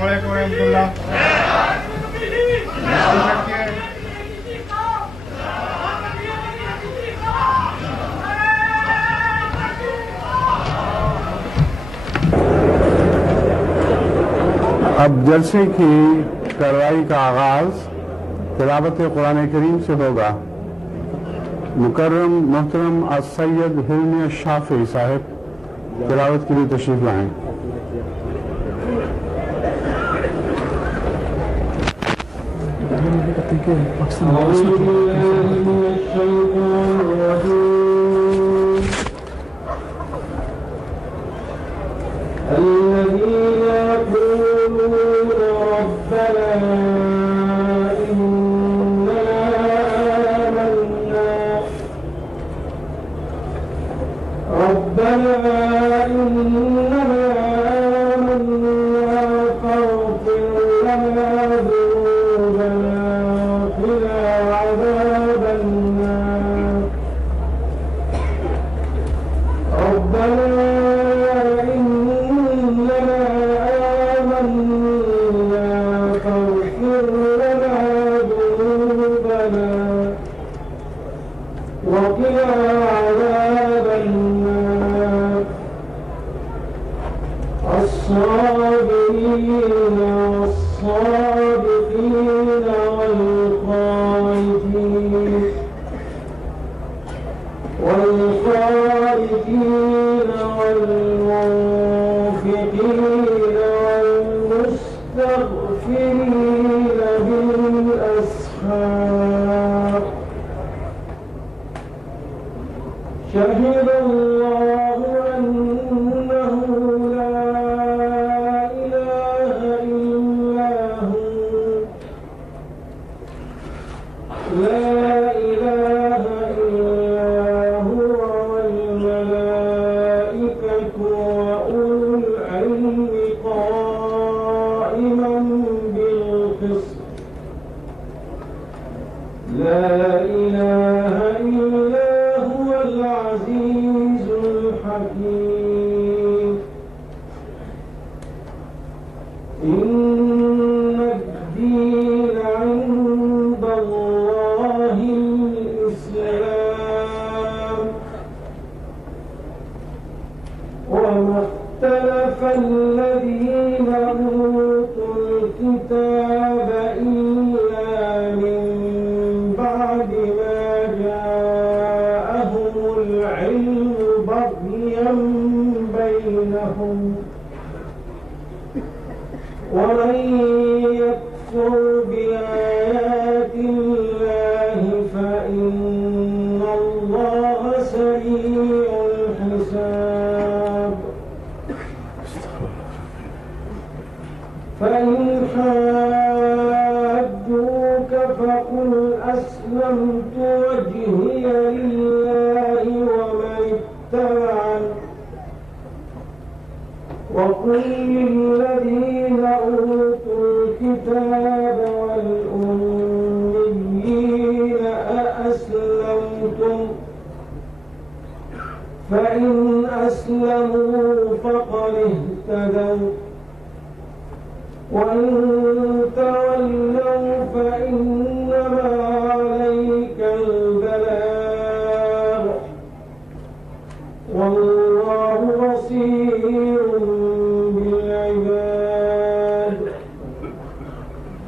السلام علیکم ورحمۃ اللہ. اب جلسے کی کارروائی کا آغاز تلاوت قرآن کریم سے ہوگا. مکرم محترم السید حلمی الشافعی صاحب تلاوت کے لیے تشریف لائیں.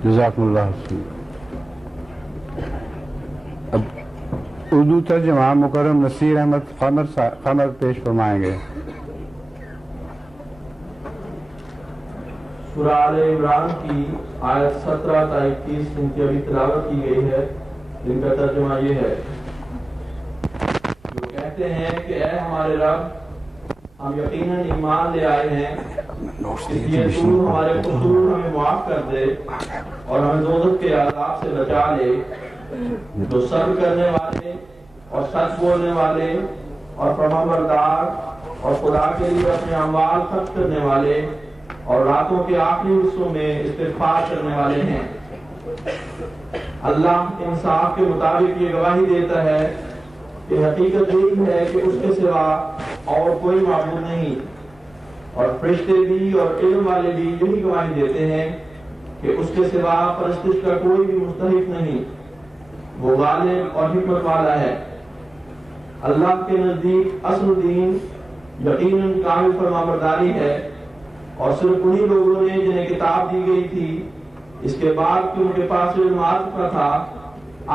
جزاکم اللہ خیر. اب اردو ترجمہ مکرم نصیر احمد قمر پیش فرمائیں گے. سورہ آل عمران کی آیت 17 تا 21 جن کی ابھی تلاوت کی گئی ہے، جن کا ترجمہ یہ ہے: جو کہتے ہیں کہ اے ہمارے رب، ہم یقیناً ایمان لے آئے ہیں، اس لیے تو ہمارے قصور ہمیں معاف کر دے اور ہمیں دوزخ کے عذاب سے بچا لے. جو صبر کرنے والے اور سچ بولنے والے اور فرمانبردار اور خدا کے لیے اپنے اموال خرچ کرنے والے اور راتوں کے آخری حصوں میں استغفار کرنے والے ہیں. اللہ انصاف کے مطابق یہ گواہی دیتا ہے کہ حقیقت یہی ہے کہ اس کے سوا اور کوئی معبود نہیں. اور فرشتے بھی اور علم والے بھی یہی گواہی دیتے ہیں کہ اس کے سوا پرستش کا کوئی بھی مستحق نہیں، وہ غالب اور حکمت والا ہے۔ اللہ کے نزدیک اصل دین یقیناً کامل فرمانبرداری ہے، اور صرف انہی لوگوں نے جنہیں کتاب دی گئی تھی اس کے بعد کہ ان کے پاس علم آ چکا تھا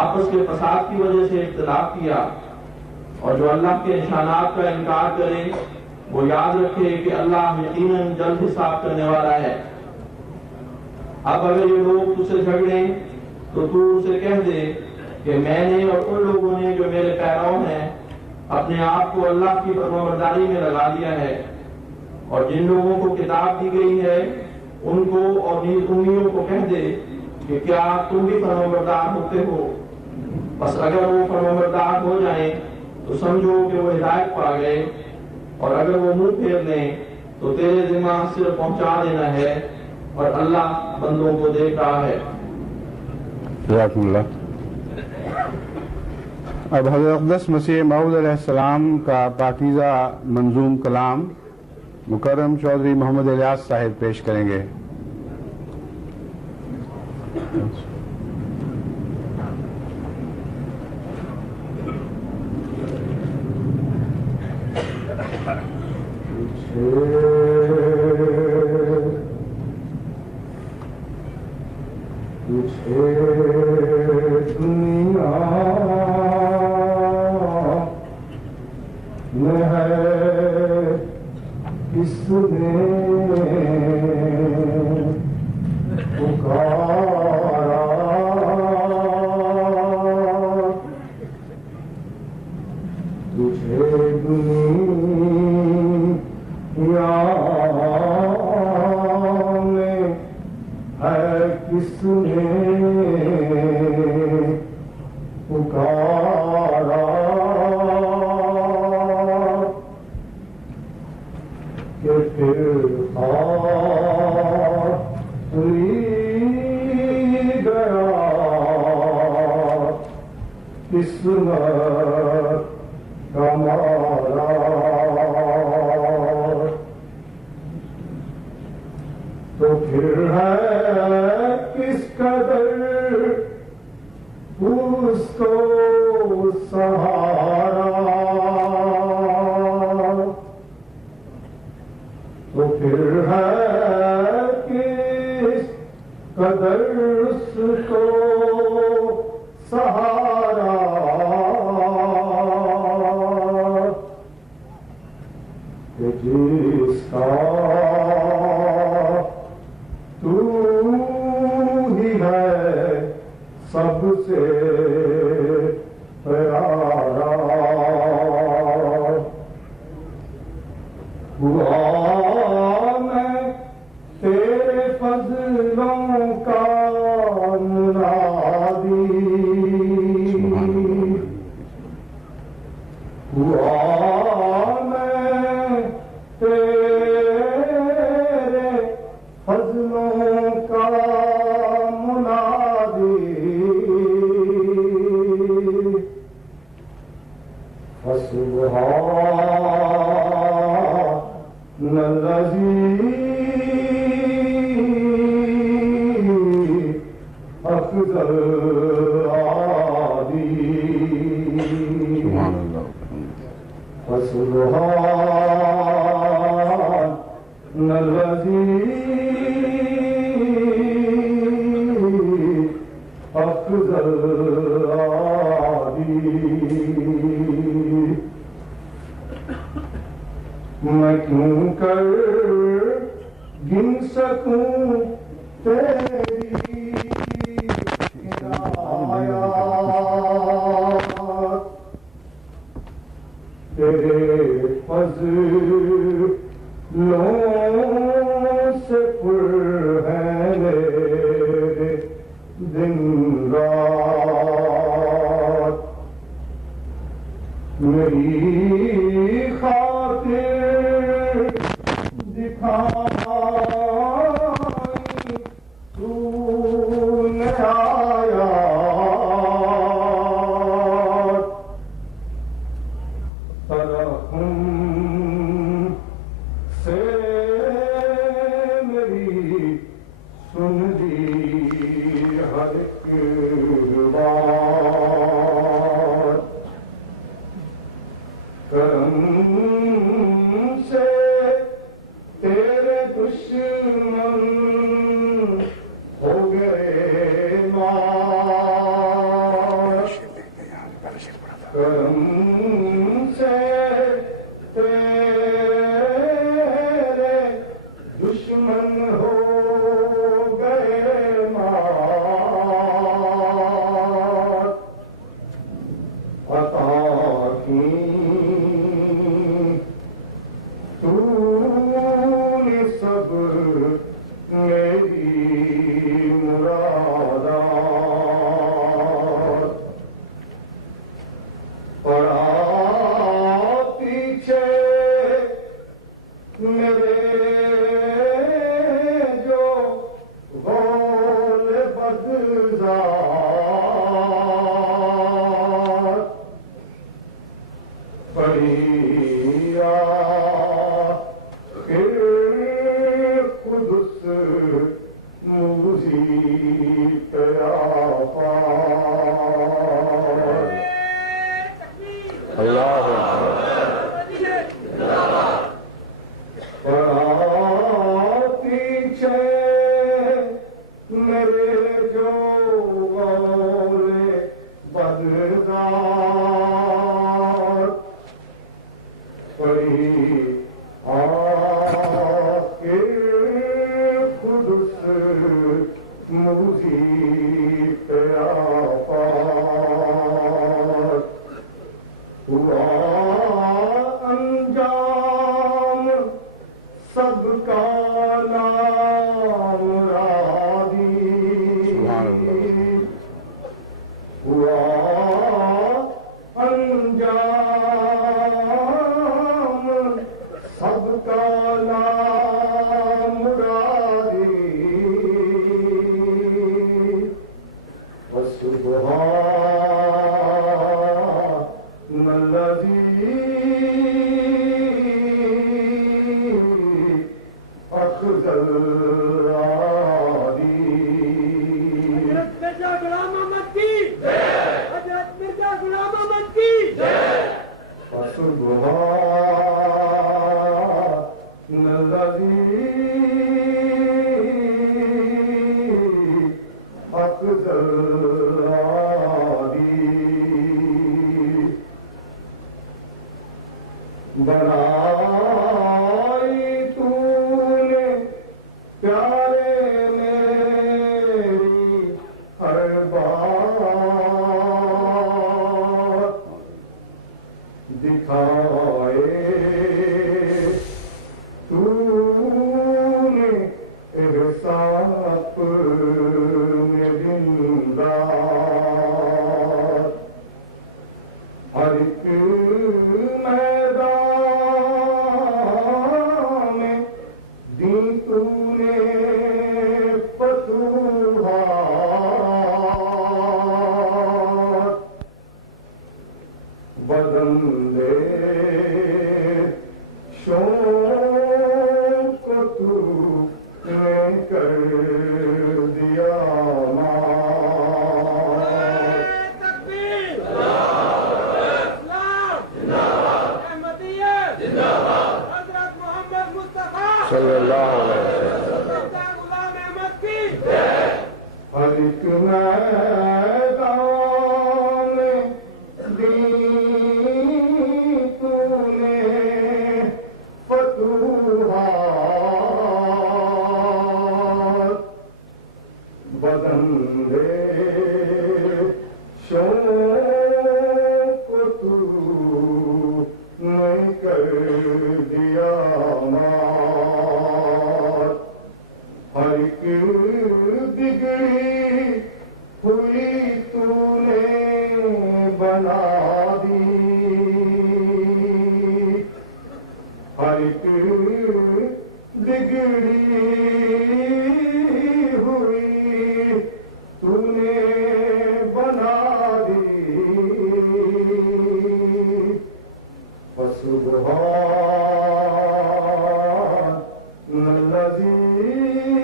آپس کے فساد کی وجہ سے اختلاف کیا، اور جو اللہ کے نشانات کا انکار کرے وہ یاد رکھے کہ اللہ یقیناً جلد حساب کرنے والا ہے۔ اب اگر یہ لوگ تجھ سے جھگڑیں تو تو ان سے کہہ دے کہ میں نے اور ان لوگوں نے جو میرے پیرو ہیں اپنے آپ کو اللہ کی فرمانبرداری میں لگا دیا ہے، اور جن لوگوں کو کتاب دی گئی ہے ان کو اور نیز امیوں کو کہہ دے کہ کیا تم بھی فرمانبردار ہوتے ہو؟ بس اگر وہ فرمانبردار ہو جائیں تو سمجھو کہ وہ ہدایت پا گئے، اور اگر وہ منہ پھیر لیں تو تیرے ذمہ صرف پہنچا دینا ہے، اور اللہ بندوں کو دیکھ رہا ہے۔ جزاکم اللہ۔ اب حضرت اقدس مسیح موعود علیہ السلام کا پاکیزہ منظوم کلام مکرم چودھری محمد الیاس صاحب پیش کریں گے۔ تو پھر ہے کس قدر اس کو سہارا، تو پھر ہے کس قدر اس کو سہارا، کہ جس کا سب سے پیارا ہوا، میں تیرے فضلوں کا منادی ہوا، میں تیرے فضلوں کا سبحان الذی افضل عادی، سبحان الذی افضل عادی، میں کیوں کر گن سکوں تیری ہدایات، تیرے فضلوں سے پر ہیں میرے دن رات، میری خاطر دکھائی تو تیری سن دی ہر ایک بات، کرم سے تیرے دشمن ہو گئے مات، کرم سے تیرے دشمن ہو گئے مات، عطا کی تو نے سب میری مرادات، پڑا پیچھے میرے جو غول بدذات، پڑی قدس موزی پیافات، اللہ پڑا پیچھے میرے جو غول بدذات، پڑی آخر قدس موزی پیافات، ہوا انجام سب کا نامرادی، ہوا انجام سب کا نامرادی، وسبحان الذی اخذ الرادی، حضرت مرزا غلام احمد کی حضرت مرزا غلام احمد کی وسبحان الذی اخذ الرادی، بنائی تو نے پیارے میری ہر بات، دکھائے تو نے احسان اپنے دن رات، ہر ایک میدان میں دی تو نے فتوحات، بدن دے شوق کو تو نے کر دیا مات، تکبیر اسلام احمدیت حضرت محمد مصطفیٰ صلی اللہ علیہ وسلم۔ مرزا غلام احمد کی ہر ایک میدان میں دی تو نے فتوحات، بدن دے شوق کو تو نے کر دیا مات، ہر ایک بگڑی ہوئی تو نے بنا دی، ہر ایک بگڑی ہوئی تو نے بنا دی، وسبحان الذی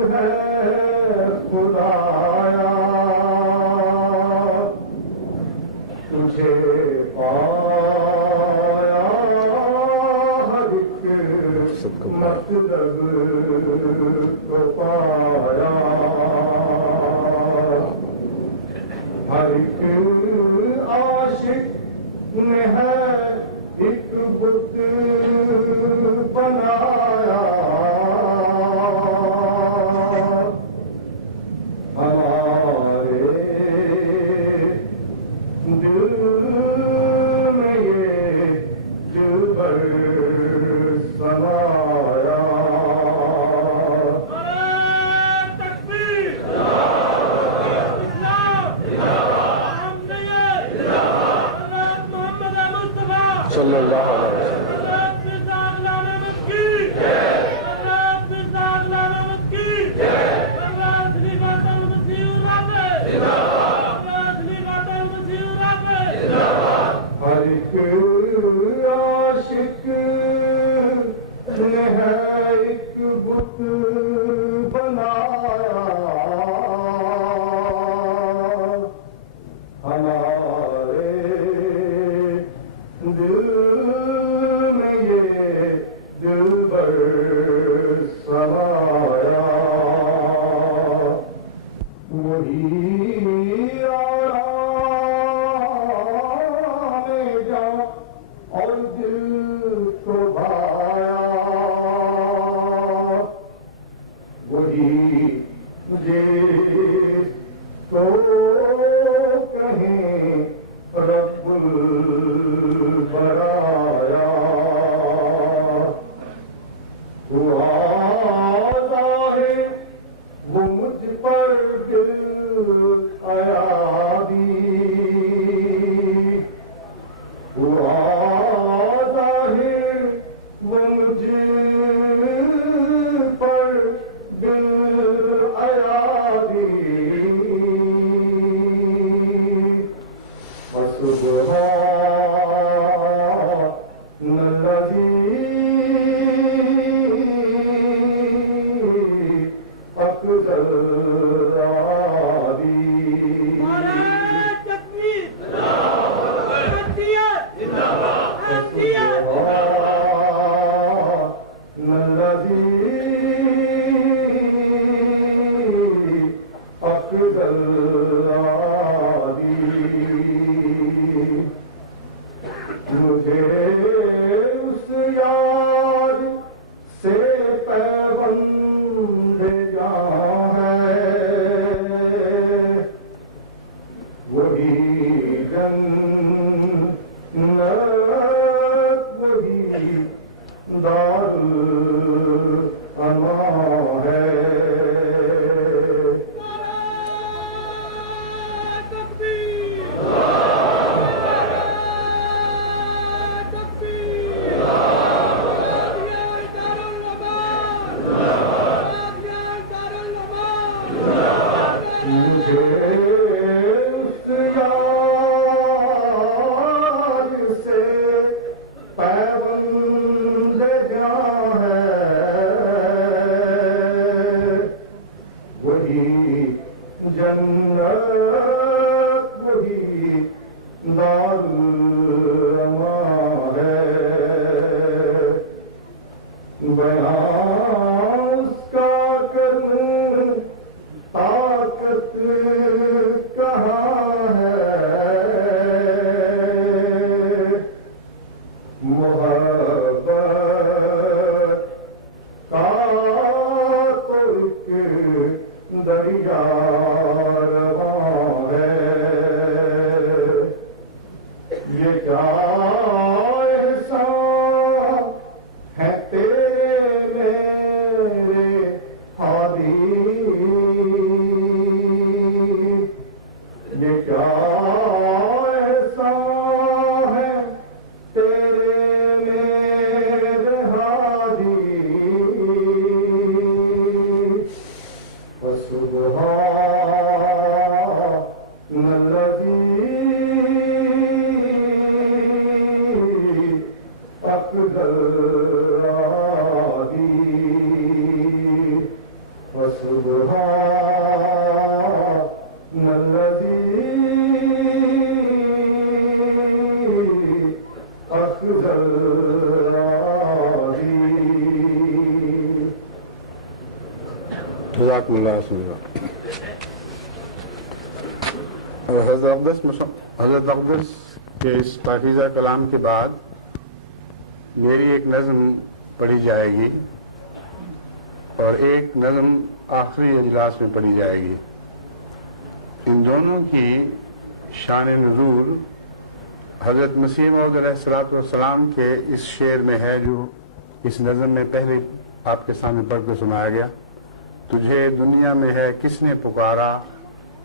ہے خدایا تجھے پایا ہر ایک مطلب کو پایا ہر ایک عاشق نے ہے ایک بت بنایا ہمارے دل میں یہ دلبر سمایا صلی اللہ علیہ وسلم. ہر ایک عاشق نے ہے ایک بت بنایا ہمارے دل میں یہ دلبر سمایا وہی اور دل کو بھایا وہی جس کو کہیں رب البرایا ہوا ظاہر وہ مجھ پر دل ایادی ہوا ظاہر وہ مجھ پر دل ایادی فسبحان الذی اقدر مجھے اس یار سے پیوند جاں ہے وہی جنت وہی دار الامان ہے جنت وہی دار الامان ہے بیان اس کا کروں طاقت کہاں ہے محبت کا تو ایک دریا رواں ہے یہ کیا احسان ہے تیرے میرے ہادی یہ کیا احسان ہے تیرے میرے ہادی سبحان الذی اقدر فسبحان الذي أخذ الراضي. جزاکم اللہ خیر. حضرت اقدس کے اس پاکیزہ کلام کے بعد میری ایک نظم پڑھی جائے گی اور ایک نظم آخری اجلاس میں پڑھی جائے گی. ان دونوں کی شان نزول حضرت مسیح موعود علیہ الصلوۃ والسلام کے اس شعر میں ہے جو اس نظم میں پہلے آپ کے سامنے پڑھ کے سنایا گیا. تجھے دنیا میں ہے کس نے پکارا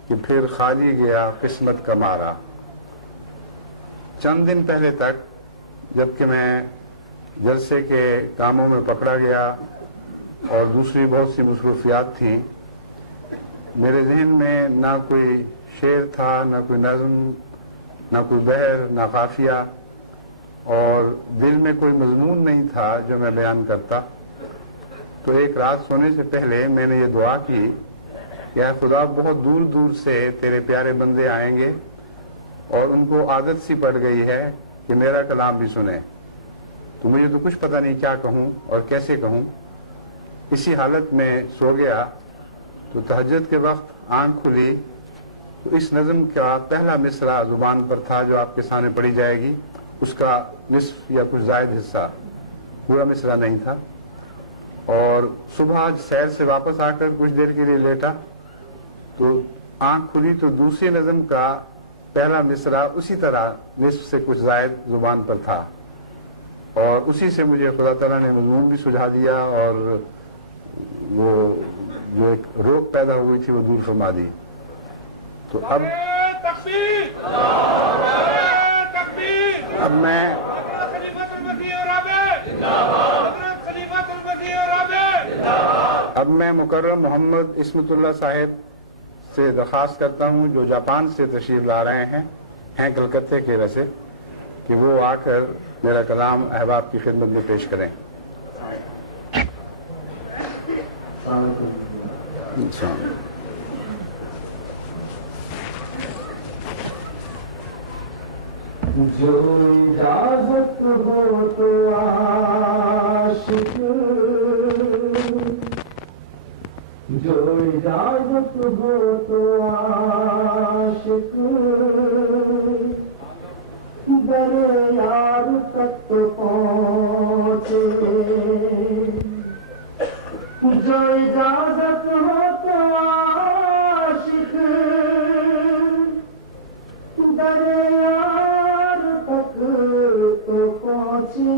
کہ پھر خالی گیا قسمت کا مارا. چند دن پہلے تک جبکہ میں جلسے کے کاموں میں پکڑا گیا اور دوسری بہت سی مصروفیات تھیں، میرے ذہن میں نہ کوئی شعر تھا، نہ کوئی نظم، نہ کوئی بحر، نہ قافیہ، اور دل میں کوئی مضمون نہیں تھا جو میں بیان کرتا. تو ایک رات سونے سے پہلے میں نے یہ دعا کی کہ اے خدا، بہت دور دور سے تیرے پیارے بندے آئیں گے اور ان کو عادت سی پڑ گئی ہے کہ میرا کلام بھی سنیں، تو مجھے تو کچھ پتہ نہیں کیا کہوں اور کیسے کہوں. اسی حالت میں سو گیا تو تہجد کے وقت آنکھ کھلی تو اس نظم کا پہلا مصرع زبان پر تھا جو آپ کے سامنے پڑھی جائے گی. اس کا نصف یا کچھ زائد حصہ، پورا مصرع نہیں تھا. اور صبح سیر سے واپس آ کر کچھ دیر کے لیے لیٹا تو آنکھ کھلی تو دوسری نظم کا پہلا مصرع اسی طرح نصف سے کچھ زائد زبان پر تھا، اور اسی سے مجھے خدا تعالیٰ نے مضمون بھی سجھا دیا اور وہ جو ایک روک پیدا ہوئی تھی وہ دور فرما دی. تو اب میں مکرم محمد عصمت اللہ صاحب سے درخواست کرتا ہوں جو جاپان سے تشریف لا رہے ہیں کلکتے کے رسے، کہ وہ آ کر میرا کلام احباب کی خدمت میں پیش کریں. جو اجازت ہو تو عاشق، جو اجازت ہو تو عاشق در یار تک تو پہنچے. جو اجازت ہو تو عاشق در یار تک تو پہنچے.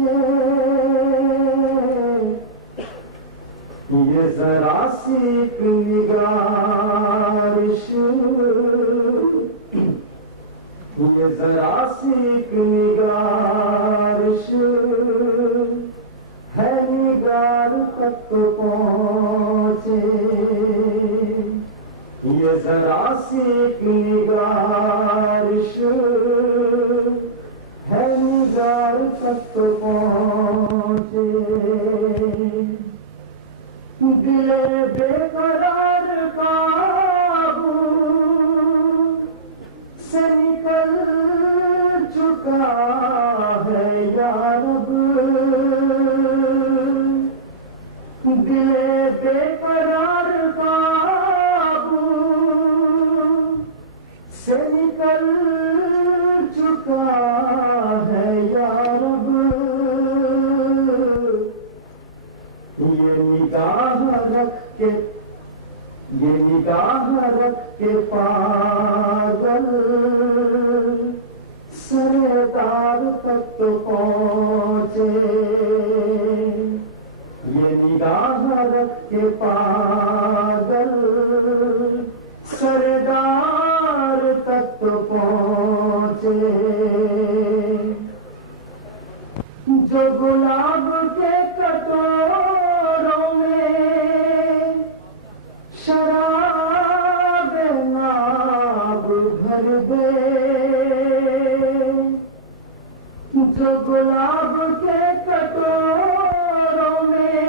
یہ ذرا سی نگارش، یہ ذرا سی نگارش ہے، نگار تک تو پہنچے. یہ ذرا سی نگارش ہے، نگار تک تو پہنچے. دل بے قرار قابو سے نکل چکا ہے یا رب. دل بے قرار قابو سے نکل چکا ہے یا رب. یہ نگاہ رکھ کے پاگل سردار تک تو پہنچے. یہ نگاہ رکھ کے پاگل سردار تک تو پہنچے. جو گلاب کے کٹوروں میں شراب ناب بھر دے، جو گلاب کے کٹوروں میں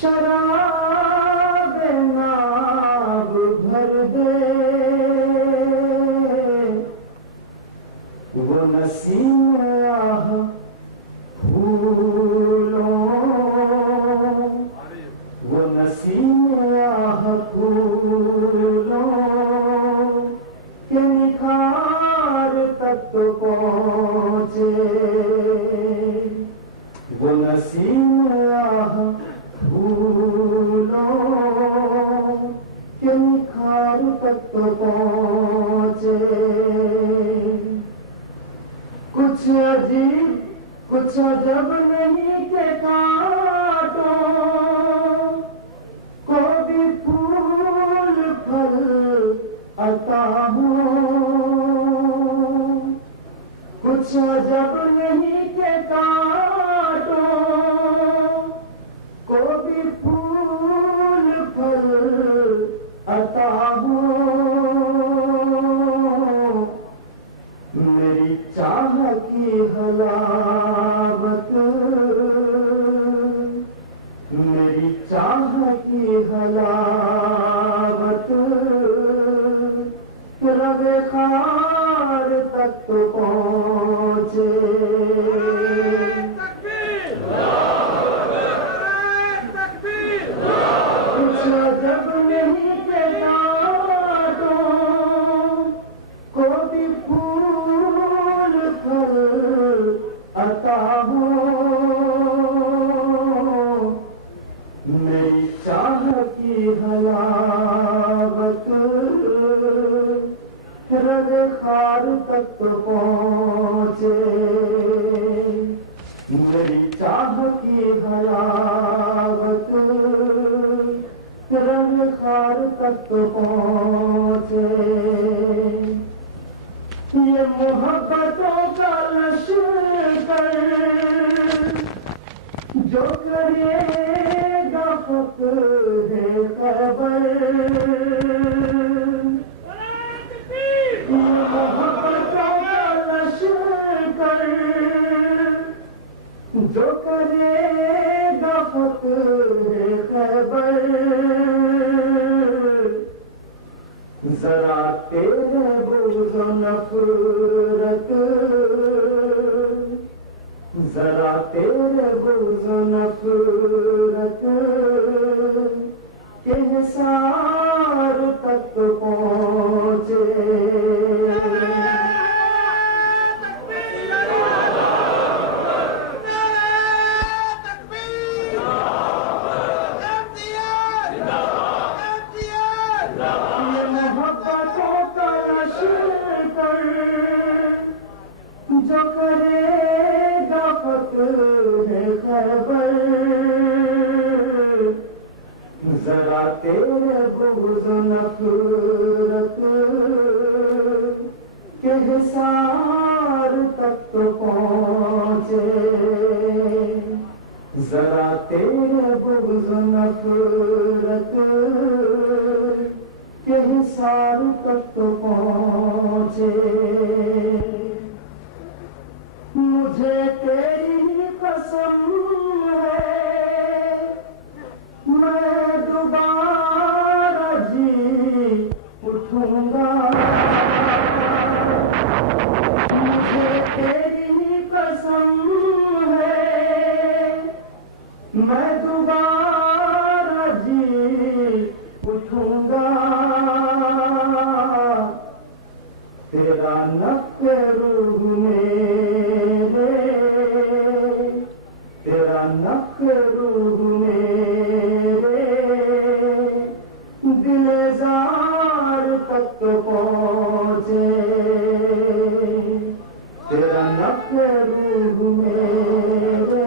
شراب کچھ عجب نہیں کہ کانٹوں کو بھی پھول پھل عطا ہو، میری چاہ کی حلاوت، میری چاہ کی حلاوت رب خار تک تو پہنچے۔ کچھ عجب نہیں کہ کانٹوں کو بھی پھول پھل عطا ہو، میری چاہ کی حلاوت رگ خار تک تو پہنچے، میری چاہ کی حلاوت رگ خار تک تو پہنچے۔ یہ محبتوں کا لشکر جو کرے گا فقر خیبر، یہ محبتوں کا لشکر جو کرے گا فقر خیبر، ذرا تیرے بغض و نفرت، ذرا تیرے بغض و نفرت کے حصار تک پہنچے۔ جو کرے گا فقر خیبر، ذرا تیرے بغض و نفرت کے حصار تک تو پہنچے، ذرا تیرے بغض و نفرت کے حصار تک تو پہنچے۔ مجھے تیری قسم ہے میں دوبارہ جی اٹھوں گا، مجھے تیری قسم ہے میں دوبارہ جی اٹھوں گا، تیرا نفخ روح میرے، تیرا نفخ روح میرے دل زار تک پہنچے، تیرا نفخ روح میرے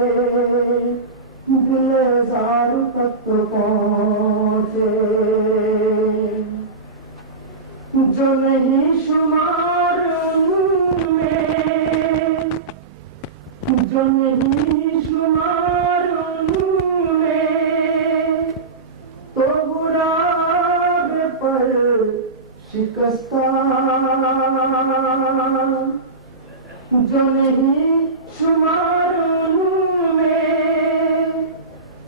دل زار تک پہنچے۔ جو نہیں شمار ان میں، جو نہیں شمار ان میں تو غراب پر شکستہ، جو نہیں شمار ان میں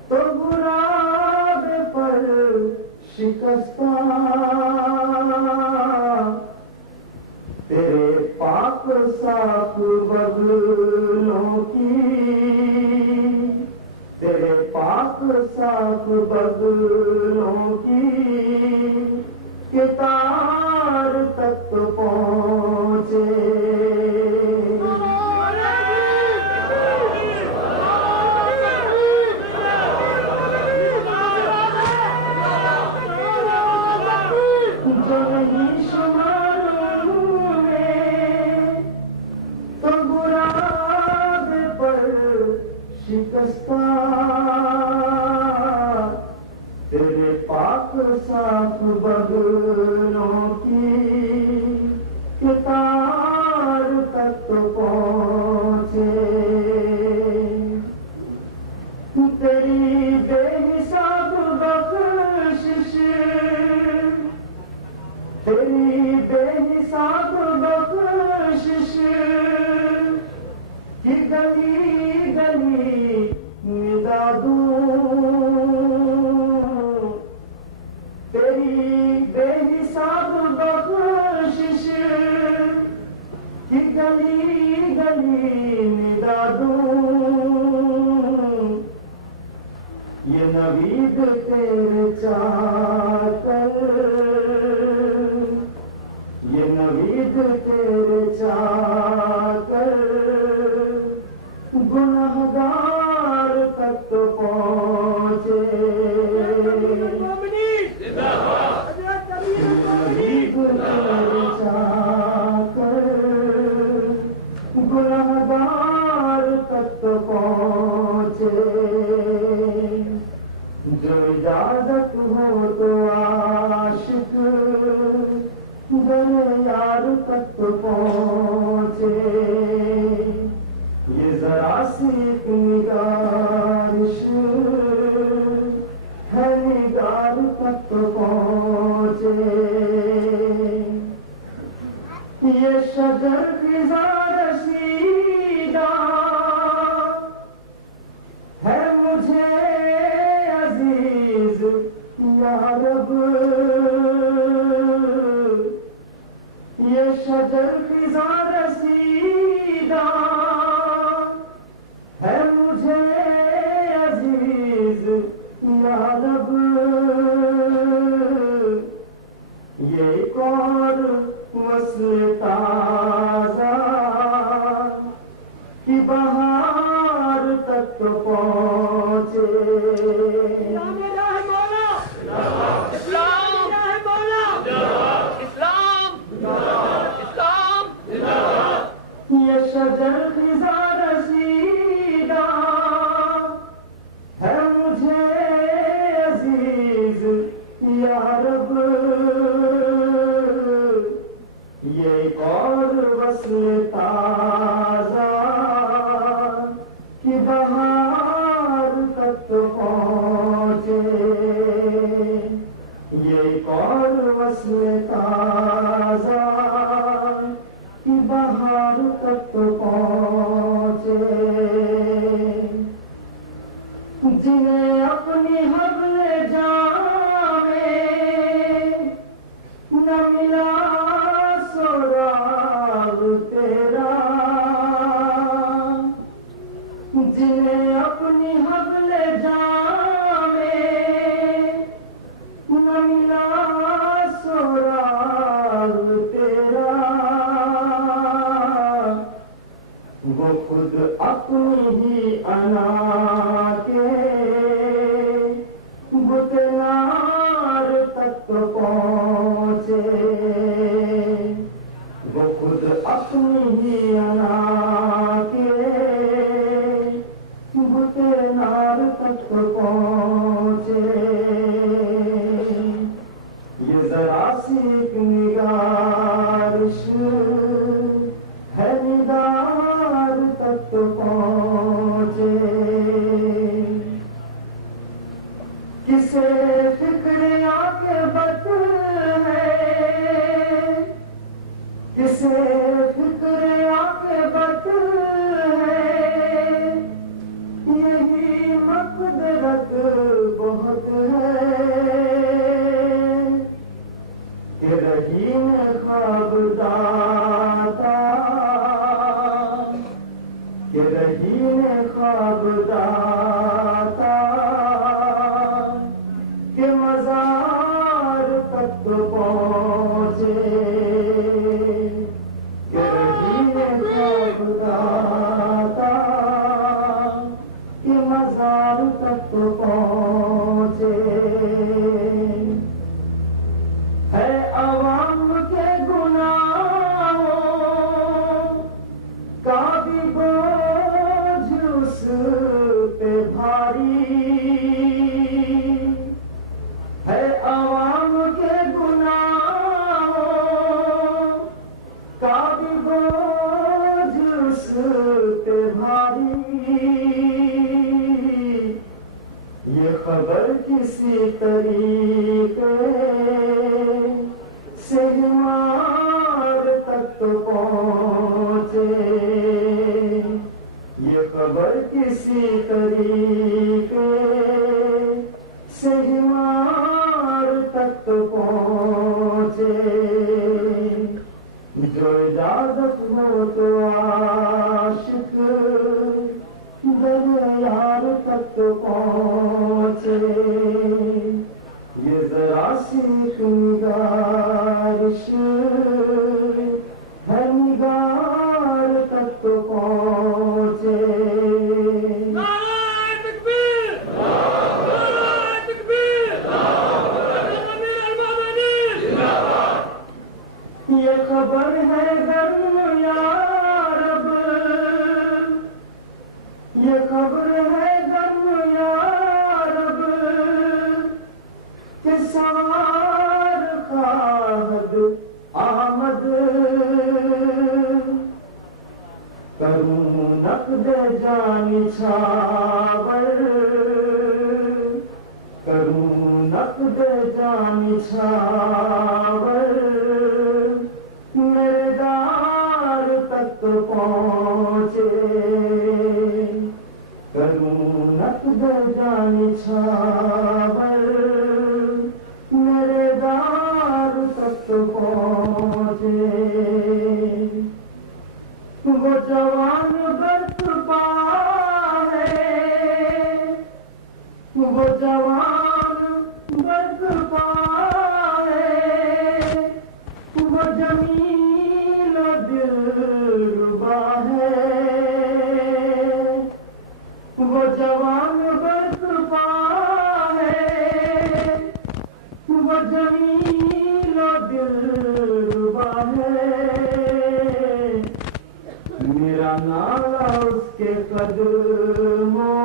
تو غراب پر شکستہ، تیرے پاک صاف بغلوں کی، تیرے پاک صاف بغلوں کی کہ تار تک پہنچے۔ جو نہیں شمار میں تو غراب پر شکستہ، تیرے پاک صاف بغلوں کی کہ تار تک پہنچے۔ تیرے چاکر یہ نوید تیرے چاکر گنہگار تک تو پہنچے نوید تیرے چاکر گنہگار تک تو پہنچے جو اجازت ہو تو عاشق در یار تک تو پہنچے یہ ذرا سی ایک نگارش ہے نگار تک تو پہنچے یہ شجر خزاں رسیدہ ہے مجھے عزیز یا رب یہ شجر خزاں رسیدہ ہے مجھے عزیز یا رب یہ ایک اور وصل تازہ کی بہار تک تو پہنچے یہ شجر خزاں رسیدہ ہے مجھے عزیز یا رب یہ ایک اور وصل تازہ کی بہار تک تو پہنچے یہ ایک اور وصل تازہ کی بہار تک تو پہنچے جنہیں اپنی حبل جامے نہ ملا سراغ تیرا جنہیں اپنی حبل جامے نہ ملا سراغ تیرا وہ خود اپنی ہی انا کے بتنار تک تو پہنچے وہ خود اپنی ہی انا کے بتنار تک تو پہنچے یہ ذرا سی ایک نگارش ہے ندار تک تو پہنچے کسے فکر عاقبت ہے کسے فکر عاقبت ہے یہی مقدرت بہت ہے کہ رحیم خواب داتا کہ رحیم خواب داتا کہ مزار تک تو پہنچے کہ رحیم خواب داتا کہ مزار تک تو پہنچے ہے عوام کے گناہوں کا بھی بوجھ اس پہ بھاری ہے عوام کے گناہوں کا بھی بوجھ اس پہ بھاری یہ خبر کسی طریقے سے ہمار تک تو پہنچے یہ خبر کسی طریقے سے ہمار تک تو پہنچے جو اجازت ہو تو عاشق در یار تک تو پہنچے سی نگارش ہے نگار تک تو پہنچے نعرہ تکبیر نعرہ تکبیر امیر المومنین یہ خبر ہے غم یا رب یہ خبر ہے غم یا رب کہ سوار خواہد آمد کروں نقد جان چھاور کروں نقد جان چھاور میرے دار تک پہنچے کروں نقد جان چھاور میرے دار تک پہنچے وہ جوان برپا ہے وہ جوان برپا ہے وہ جمیل و دلربا ہے وہ جوان برپا ہے وہ جمیل و دلربا ہے میرا نالا اس کے قدموں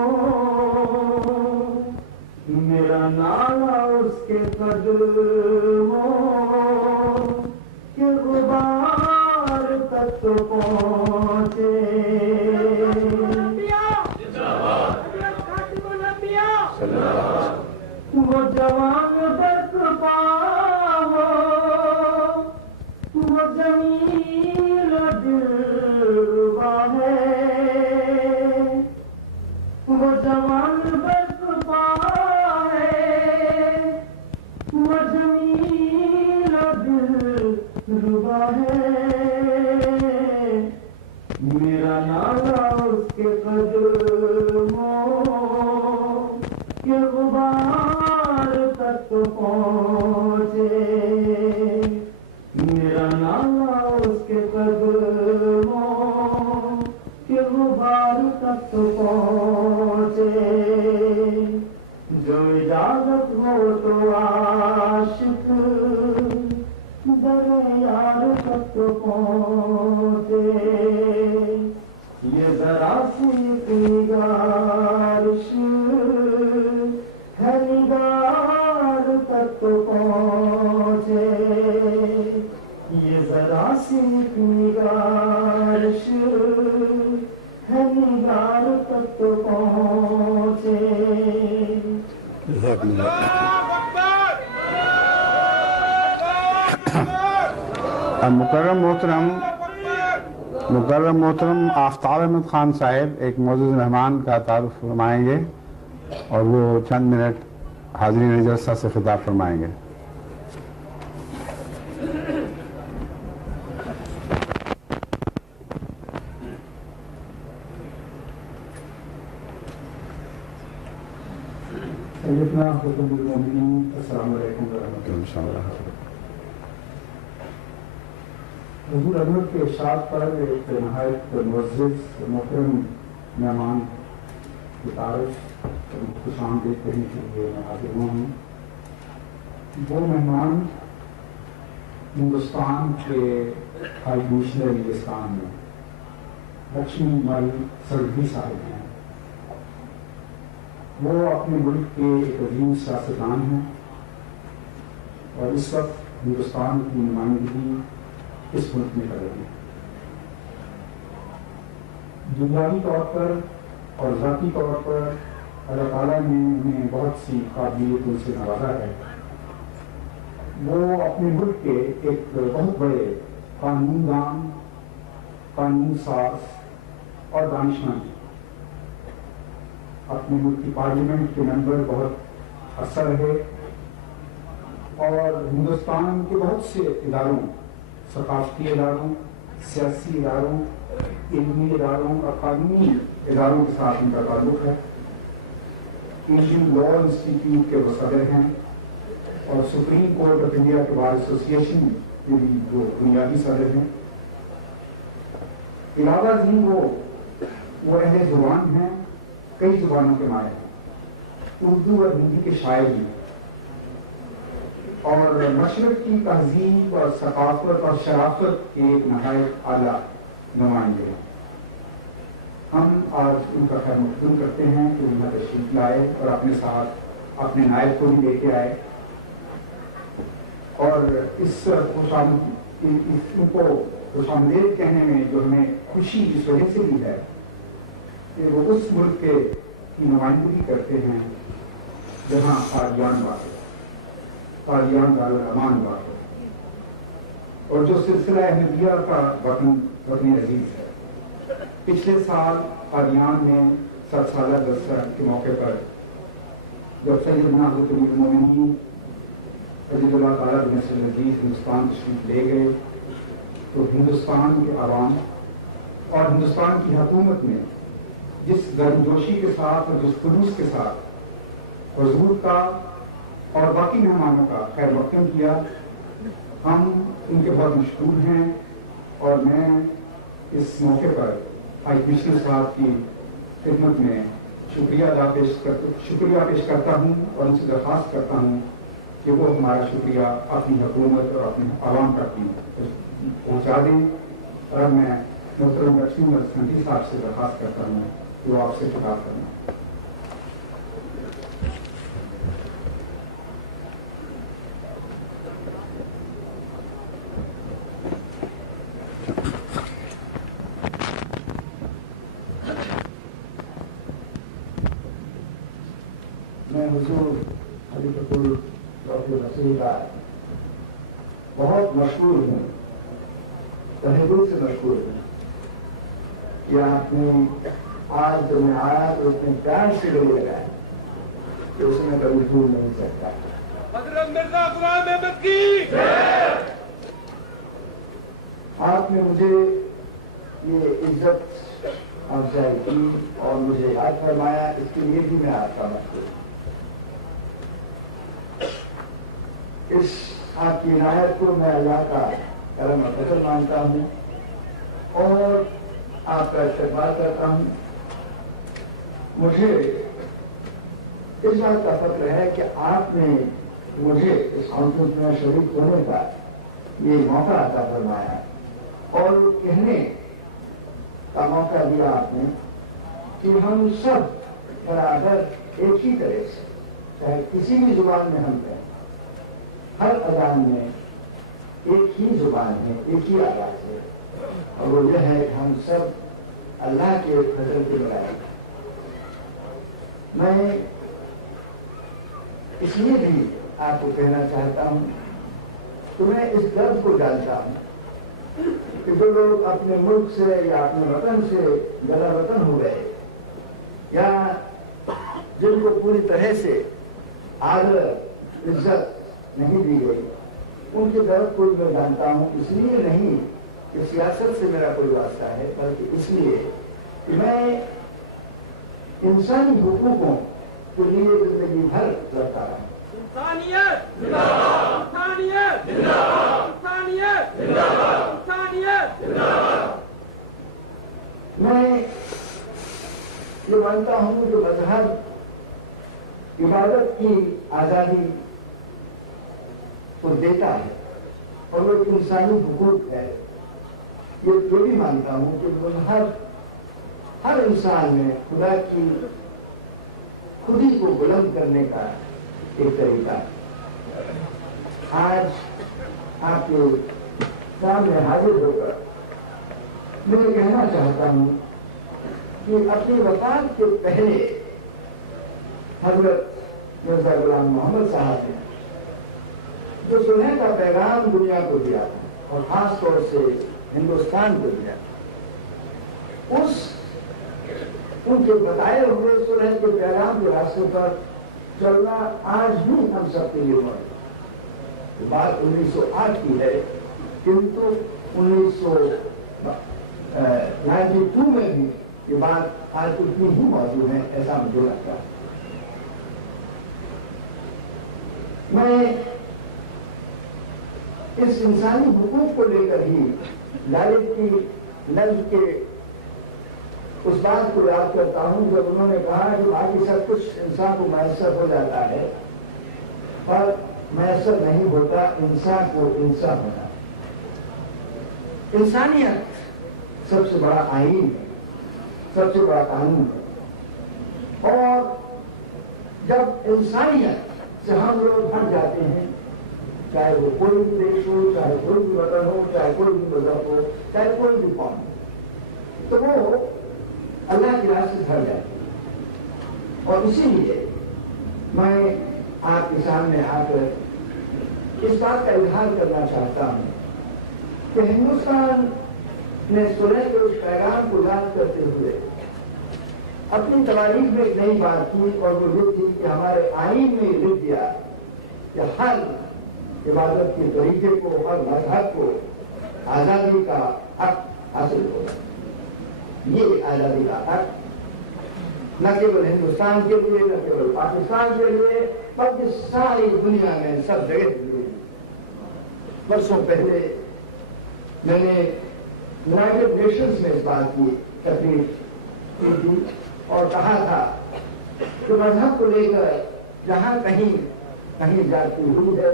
میرا نالا اس کے قدموں کے غبار تک پہنچے وہ جوان برپا ہو وہ جمیل دلربا ہے وہ جوان برپا ہے وہ جمیل دلربا ہے میرا نالا اس کے قدموں کے غبار تک پہنچے میرا نالا اس کے قدموں کے غبار تک پہنچے جو اجازت ہو تو عاشق در یار تک پہنچے یہ ذرا سی نگارش ہے نگار تک پہنچے یہ ذرا سی نگارش ہے نگار تک پہنچے مکرم محترم آفتاب احمد خان صاحب ایک معزز مہمان کا تعارف فرمائیں گے اور وہ چند منٹ حاضرین جلسہ سے خطاب فرمائیں گے. سیدنا خاتم المومنین السلام علیکم ورحمۃ اللہ. حضور اکبر کے ارشاد پر ایک نہایت معزز محترم مہمان کی تعارف خوش آمدید کرنے کے لیے میں حاضر ہوا ہوں. وہ مہمان ہندوستان کے ہائی کمشنر انگلستان میں لکشمی مل سرگی صاحب ہیں. وہ اپنے ملک کے ایک عظیم سیاستدان ہیں اور اس وقت ہندوستان کی نمائندگی اس ملک میں کر رہے ہیں. دنیاوی طور پر اور ذاتی طور پر اللہ تعالیٰ نے انہیں بہت سی قابلیتوں سے نوازا ہے. وہ اپنے ملک کے ایک بہت بڑے قانون دان، قانون ساز اور دانشمند ہیں. اپنے ملک کی پارلیمنٹ کے ممبر بہت عرصہ رہے اور ہندوستان کے بہت سے اداروں، ثقافتی اداروں، سیاسی اداروں، علمی اداروں اور قانونی اداروں کے ساتھ ان کا تعلق ہے. انڈین لا انسٹیٹیوٹ کے وہ صدر ہیں اور سپریم کورٹ آف انڈیا کے بار ایسوسیشن کے بھی جو بنیادی صدر ہیں. علاوہ ازیں وہ اہل زبان ہیں، کئی زبانوں کے ماہر ہیں، اردو اور ہندی کے شاعر بھی، اور مشرق کی تہذیب اور ثقافت اور شرافت کے ایک نہایت اعلیٰ نمائندے ہیں. ہم آج ان کا خیر مقدم کرتے ہیں کہ انہیں تشریف لائے اور اپنے ساتھ اپنے نائب کو بھی لے کے آئے، اور اس ان کو خوش آمدید کہنے میں جو ہمیں خوشی اس وجہ سے بھی ہے کہ وہ اس ملک کے کی نمائندگی کرتے ہیں جہاں قادیان قادیان دارالامان بات ہے، اور جو سلسلہ احمدیہ کا وطن عزیز ہے. پچھلے سال قادیان میں 7 سالہ دسہرہ کے موقع پر جب سیدنا حضرت امیر المومنین عزیز اللہ تعالیٰ بن نصر العزیز ہندوستان تشریف لے گئے تو ہندوستان کے عوام اور ہندوستان کی حکومت نے جس گرمجوشی کے ساتھ اور جس خلوص کے ساتھ حضور کا اور باقی مہمانوں کا خیر مقدم کیا، ہم ان کے بہت مشکور ہیں. اور میں اس موقع پر ہائی کمشنر صاحب کی خدمت میں شکریہ پیش کرتا ہوں اور ان سے درخواست کرتا ہوں کہ وہ ہمارا شکریہ اپنی حکومت اور اپنے عوام تک پہنچا دیں. اور میں محترم لکشمی سنٹھی صاحب سے درخواست کرتا ہوں کہ وہ آپ سے خطاب کرنا. میں حضور خلیفۃ ڈاکٹر رسول کا بہت مشہور ہوں، تہہ دل سے مشہور ہوں کہ آپ نے آج جو میں آیا تو اس میں پیار سے گلے لگایا کہ اس میں کبھی بھول نہیں سکتا. حضرت مرزا غلام احمد کی آپ نے مجھے یہ عزت افزائی کی اور مجھے یاد فرمایا، اس کے لیے بھی میں آپ کا مشکور ہوں. اس آپ کی عنایت کو میں اللہ کا کرم و فضل مانتا ہوں اور آپ کا استقبال کرتا ہوں. مجھے اس بات کا فخر ہے کہ آپ نے مجھے اس کانفرنس میں شریک ہونے کا یہ موقع عطا فرمایا اور کہنے کا موقع دیا آپ نے کہ ہم سب برابر ایک ہی طرح سے، چاہے کسی بھی زبان میں ہم کہیں، ہر اذان میں ایک ہی زبان ہے، ایک ہی آواز ہے، اور وہ یہ ہے کہ ہم سب اللہ کے فضل کے ملائک. میں اس لیے بھی آپ کو کہنا چاہتا ہوں کہ میں اس درد کو جانتا ہوں کہ جو لوگ اپنے ملک سے یا اپنے وطن سے جلا وطن ہو گئے یا جن کو پوری طرح سے آدر عزت نہیں دی گئی، ان کے درد کو میں جانتا ہوں. اس لیے نہیں کہ سیاست سے میرا کوئی واسطہ ہے، بلکہ اس لیے کہ میں انسانی حقوقوں کے لیے زندگی بھر لڑتا رہا. انسانیت زندہ باد، انسانیت زندہ باد، انسانیت زندہ باد، انسانیت زندہ باد. میں یہ مانتا ہوں کہ مذہب عبادت کی آزادی کو دیتا ہے اور وہ ایک انسانی حقوق ہے. یہ بھی مانتا ہوں کہ مذہب ہر انسان میں خدا کی خودی کو بلند کرنے کا ایک طریقہ ہے. آج آپ کے سامنے حاضر ہو کر میں کہنا چاہتا ہوں کہ اپنی وفات کے پہلے حضرت مرزا غلام محمد صاحب نے جو سلح کا پیغام دنیا کو دیا اور خاص طور سے ہندوستان کو دیا، ان کے بتائے ہوئے سلح کے پیغام کے راستے پر چلنا آج بھی ہم سب کے لیے موجود. بات 1908 کی ہے، کنتو 1992 میں بھی یہ بات آج اتنی ہی موجود ہے، ایسا مجھے لگتا ہے. میں اس انسانی حقوق کو لے کر ہی لالت کی نظم کے اس بات کو یاد کرتا ہوں جب انہوں نے کہا کہ باقی سب کچھ انسان کو میسر ہو جاتا ہے پر میسر نہیں ہوتا انسان کو انسان ہونا. انسانیت سب سے بڑا آئین ہے, سب سے بڑا قانون ہے, اور جب انسانیت سے ہم لوگ ہٹ جاتے ہیں, چاہے وہ کوئی بھی دیش ہو, چاہے کوئی بھی وطن ہو, چاہے کوئی بھی مذہب ہو, چاہے کوئی بھی قوم ہو, تو وہ اللہ کی راہ سے ہٹ جاتے ہیں. اور اسی لیے میں آپ کے سامنے آ کر اس بات کا اظہار کرنا چاہتا ہوں کہ ہندوستان نے صلح کے اس پیغام کو یاد کرتے ہوئے اپنی تواریخ میں ایک نئی بات کی, اور وہ یہ تھی کہ ہمارے آئین میں یہ لکھ دیا کہ ہر عبادت کے طریقے کو, ہر مذہب کو آزادی کا حق حاصل ہوگا. یہ آزادی کا حق نہ کیول ہندوستان کے لیے, نہ کیول پاکستان کے لیے, بلکہ ساری دنیا میں سب جگہ کے لیے. برسوں پہلے میں نے یونائٹڈ نیشنز میں اس بات کی تقریر کی تھی اور کہا تھا کہ مذہب کو لے کر جہاں کہیں جاتی ہوئی ہے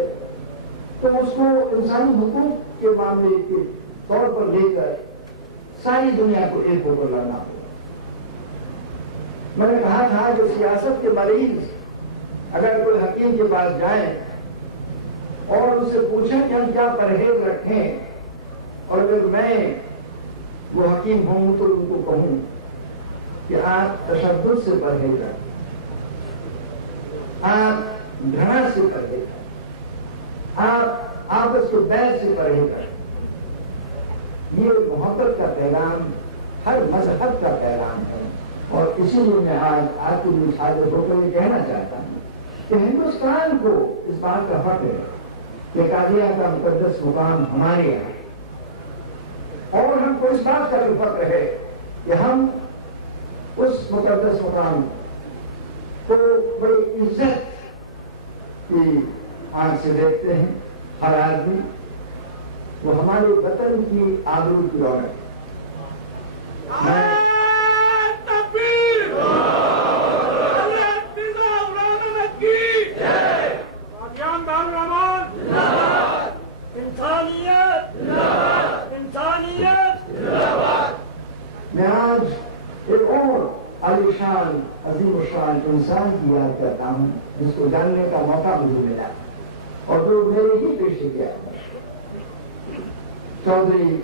تو اس کو انسانی حقوق کے معاملے کے طور پر لے کر ساری دنیا کو ایک ہو کر لڑنا ہوگا. میں نے کہا تھا کہ سیاست کے مریض اگر کوئی حکیم کے پاس جائیں اور ان سے پوچھیں کہ ہم کیا پرہیز رکھیں, اور اگر میں وہ حکیم ہوں تو ان کو کہوں کہ آپ تشدد سے پرہیز رکھیں, آپ گھنا سے پرہیز رکھیں, آپ آپس کے بیل سے پرہیز رکھیں. یہ محبت کا پیغام ہر مذہب کا پیغام ہے, اور اسی لیے میں آج کے لیے حاضر ہو کر یہ کہنا چاہتا ہوں کہ ہندوستان کو اس بات کا حق ہے کہ قادیہ کا مقدس مقام ہمارے یہاں, اور ہم کو اس بات کا بھی فخر ہے کہ ہم اس مقدس مقام کو بڑی عزت کی آنکھ سے دیکھتے ہیں. ہر آدمی وہ ہمارے وطن کی آبرو کی رونق ہے. میں آج ایک اور عالیشان عظیم الشان انسان کی یاد کرتا ہوں جس کو جاننے کا موقع مجھے ملا اور جو میرے ہی پیشے کیا تھا. چودھری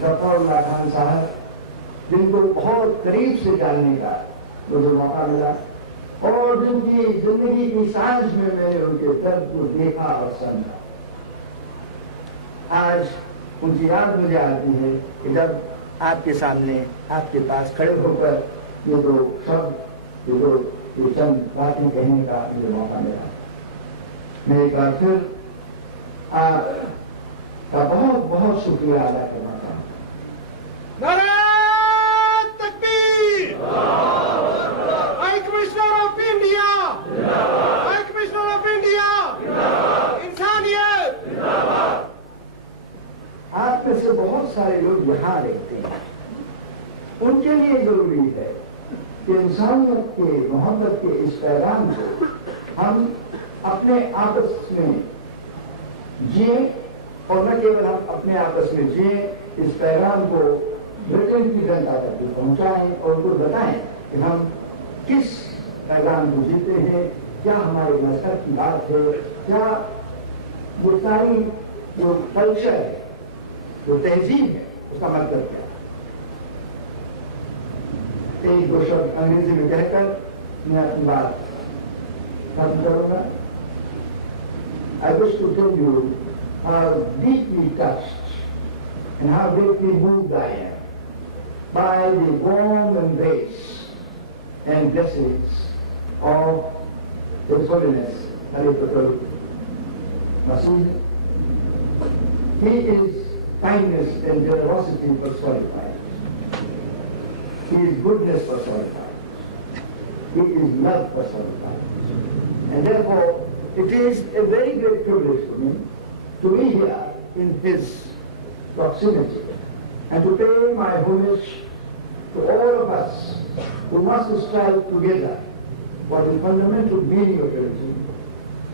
ظفر اللہ خان صاحب, جن کو بہت قریب سے جاننے کا مجھے موقع ملا اور جن کی زندگی کی سانس میں نے ان کے درد کو دیکھا اور سمجھا. آج ان کی یاد مجھے آتی ہے کہ جب آپ کے سامنے, آپ کے پاس کھڑے ہو کر یہ دو شبد, یہ چند باتیں کہنے کا مجھے موقع ملا. میں ایک بار پھر آپ کا بہت بہت شکریہ ادا کرنا چاہتا ہوں. نعرہ تکبیر! High commissioner of India! High commissioner of India! انسانیت! آپ میں سے بہت سارے لوگ یہاں رہتے ہیں, ان کے لیے ضروری ہے کہ انسانیت کے, محبت کے اس پیغام کو ہم اپنے آپس میں جئیں, اور نہ کیول ہم اپنے آپس میں جئیں, اس پیغام کو برٹن کی جنتا تک بھی پہنچائیں اور ان کو بتائیں کہ ہم کس پیغام کو جیتے ہیں, کیا ہمارے مذہب کی بات ہے, کیا وہ ساری جو کلچر ہے, جو تہذیب ہے, اس کا مطلب کیا ہے. ایک دو شبد انگریزی میں کہہ کر میں اپنی بات ختم کروں گا. I wish to tell you how deeply touched and how deeply moved I am by the warm embrace and blessings of His Holiness Khalifatul Masih. He is kindness and generosity personified. He is goodness personified. He is love personified. And therefore, it is a very great privilege for me to be here his proximity and to pay my homage to all of us who must strive together for the fundamental meaning of religion,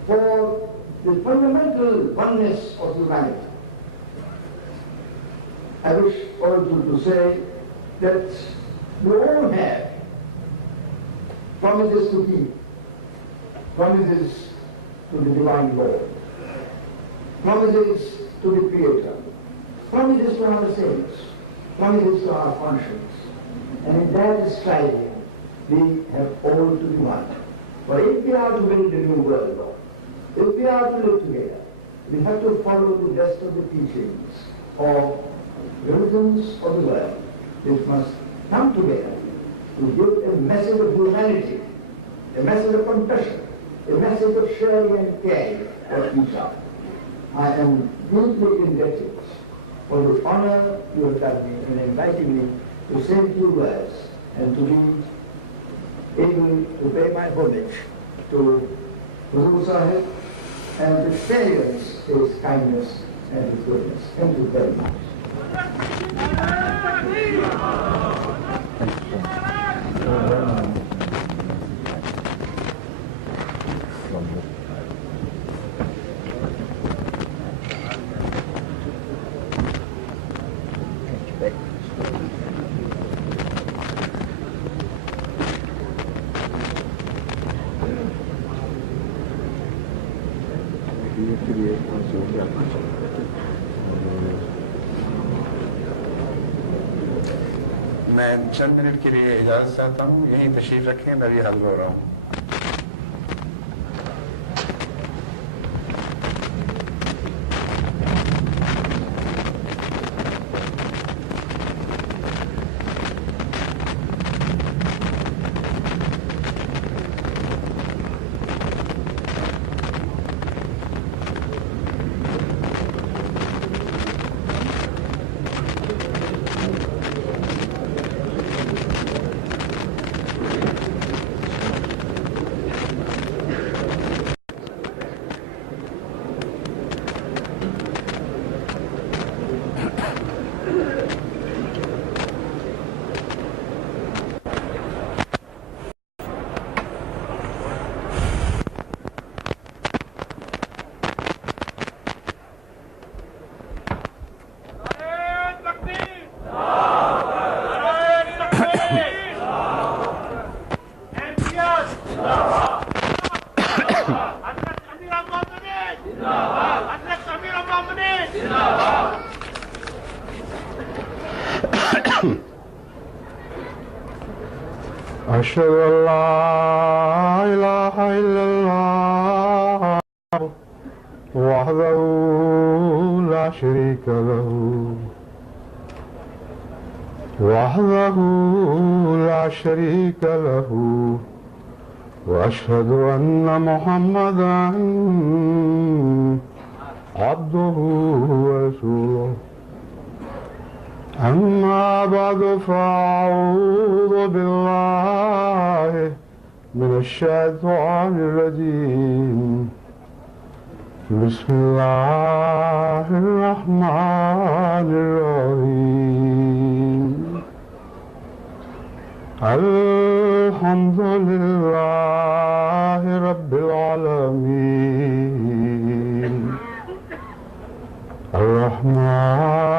for the fundamental oneness of humanity. I wish also to say that we all have promises to keep, promises to the divine Lord, promises to the Creator, promises to our saints, promises to our conscience. And in that striving, we have all to be one. For if we are to build a new world, Lord, if we are to live together, we have to follow the rest of the teachings of religions of the world, which must come together to give a message of humanity, a message of compassion, a message of sharing and caring for each other. I am deeply indebted for the honor you have done me in inviting me to say a few words and to be able to pay my homage to Huzur Sahib and to experience his kindness and his goodness. Thank you very much. میں چند minute کے لیے اجازت چاہتا ہوں، یہیں تشریف رکھیں، میں بھی حاضر ہو رہا ہوں. أشهد أن لا إله إلا الله وحده لا شريك له وأشهد أن محمدا عبده ورسوله. أما بعد فأعوذ بالله من الشيطان الرجيم. بسم الله الرحمن الرحيم. الحمد لله رب العالمين الرحمن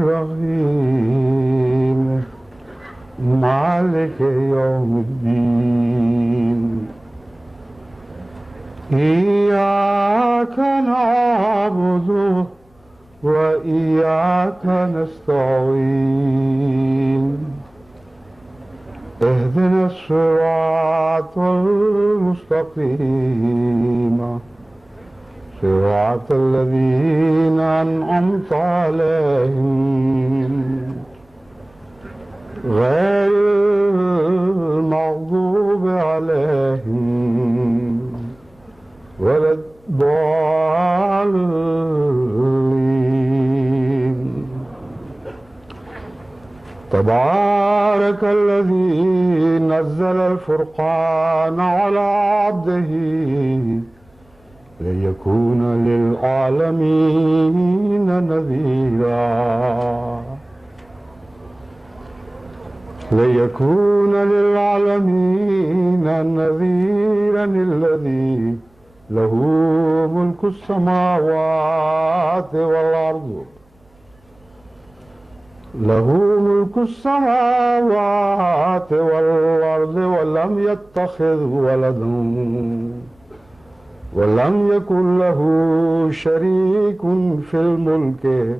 الرحيم مالك يوم الدين. إياك نعبد وإياك نستعين. اهدنا الصراط المستقيم صراط الذين أنعمت عليهم غير المغضوب عليهم ولا الضالين. تبارك الذي نزل الفرقان على عبده ليكون للعالمين نذيرا ليكون للعالمين نذيرا الذي له ملك السماوات والأرض له ملك السماوات والأرض ولم يتخذ ولدا ولم يكن له شريك في الملك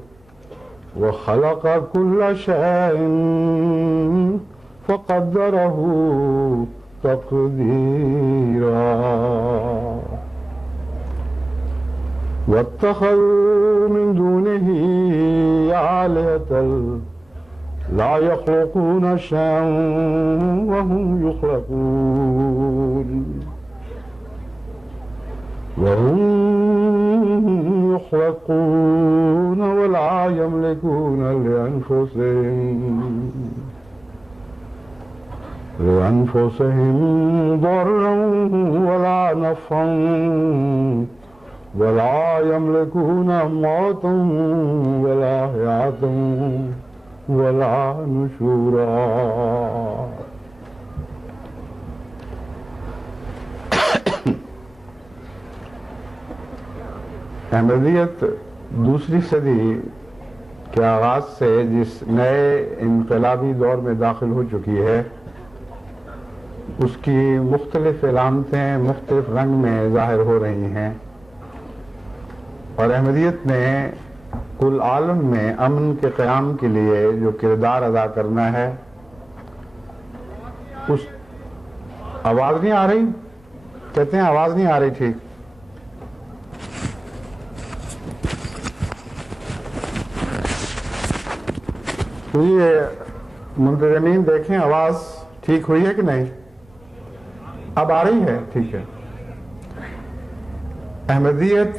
وخلق كل شيء فقدره تقديرا واتخذوا من دونه آلهة لا يخلقون شيئا وهم يخلقون ولا يملكون لأنفسهم ضرا ولا نفعا ولا يملكون موتا ولا حياة ولا نشورا. احمدیت دوسری صدی کے آغاز سے جس نئے انقلابی دور میں داخل ہو چکی ہے اس کی مختلف علامتیں مختلف رنگ میں ظاہر ہو رہی ہیں، اور احمدیت نے کل عالم میں امن کے قیام کے لیے جو کردار ادا کرنا ہے اس آواز نہیں آ رہی؟ کہتے ہیں آواز نہیں آ رہی ٹھیک؟ تو یہ منتظمین دیکھیں آواز ٹھیک ہوئی ہے کہ نہیں؟ اب آ رہی ہے؟ ٹھیک ہے۔ احمدیت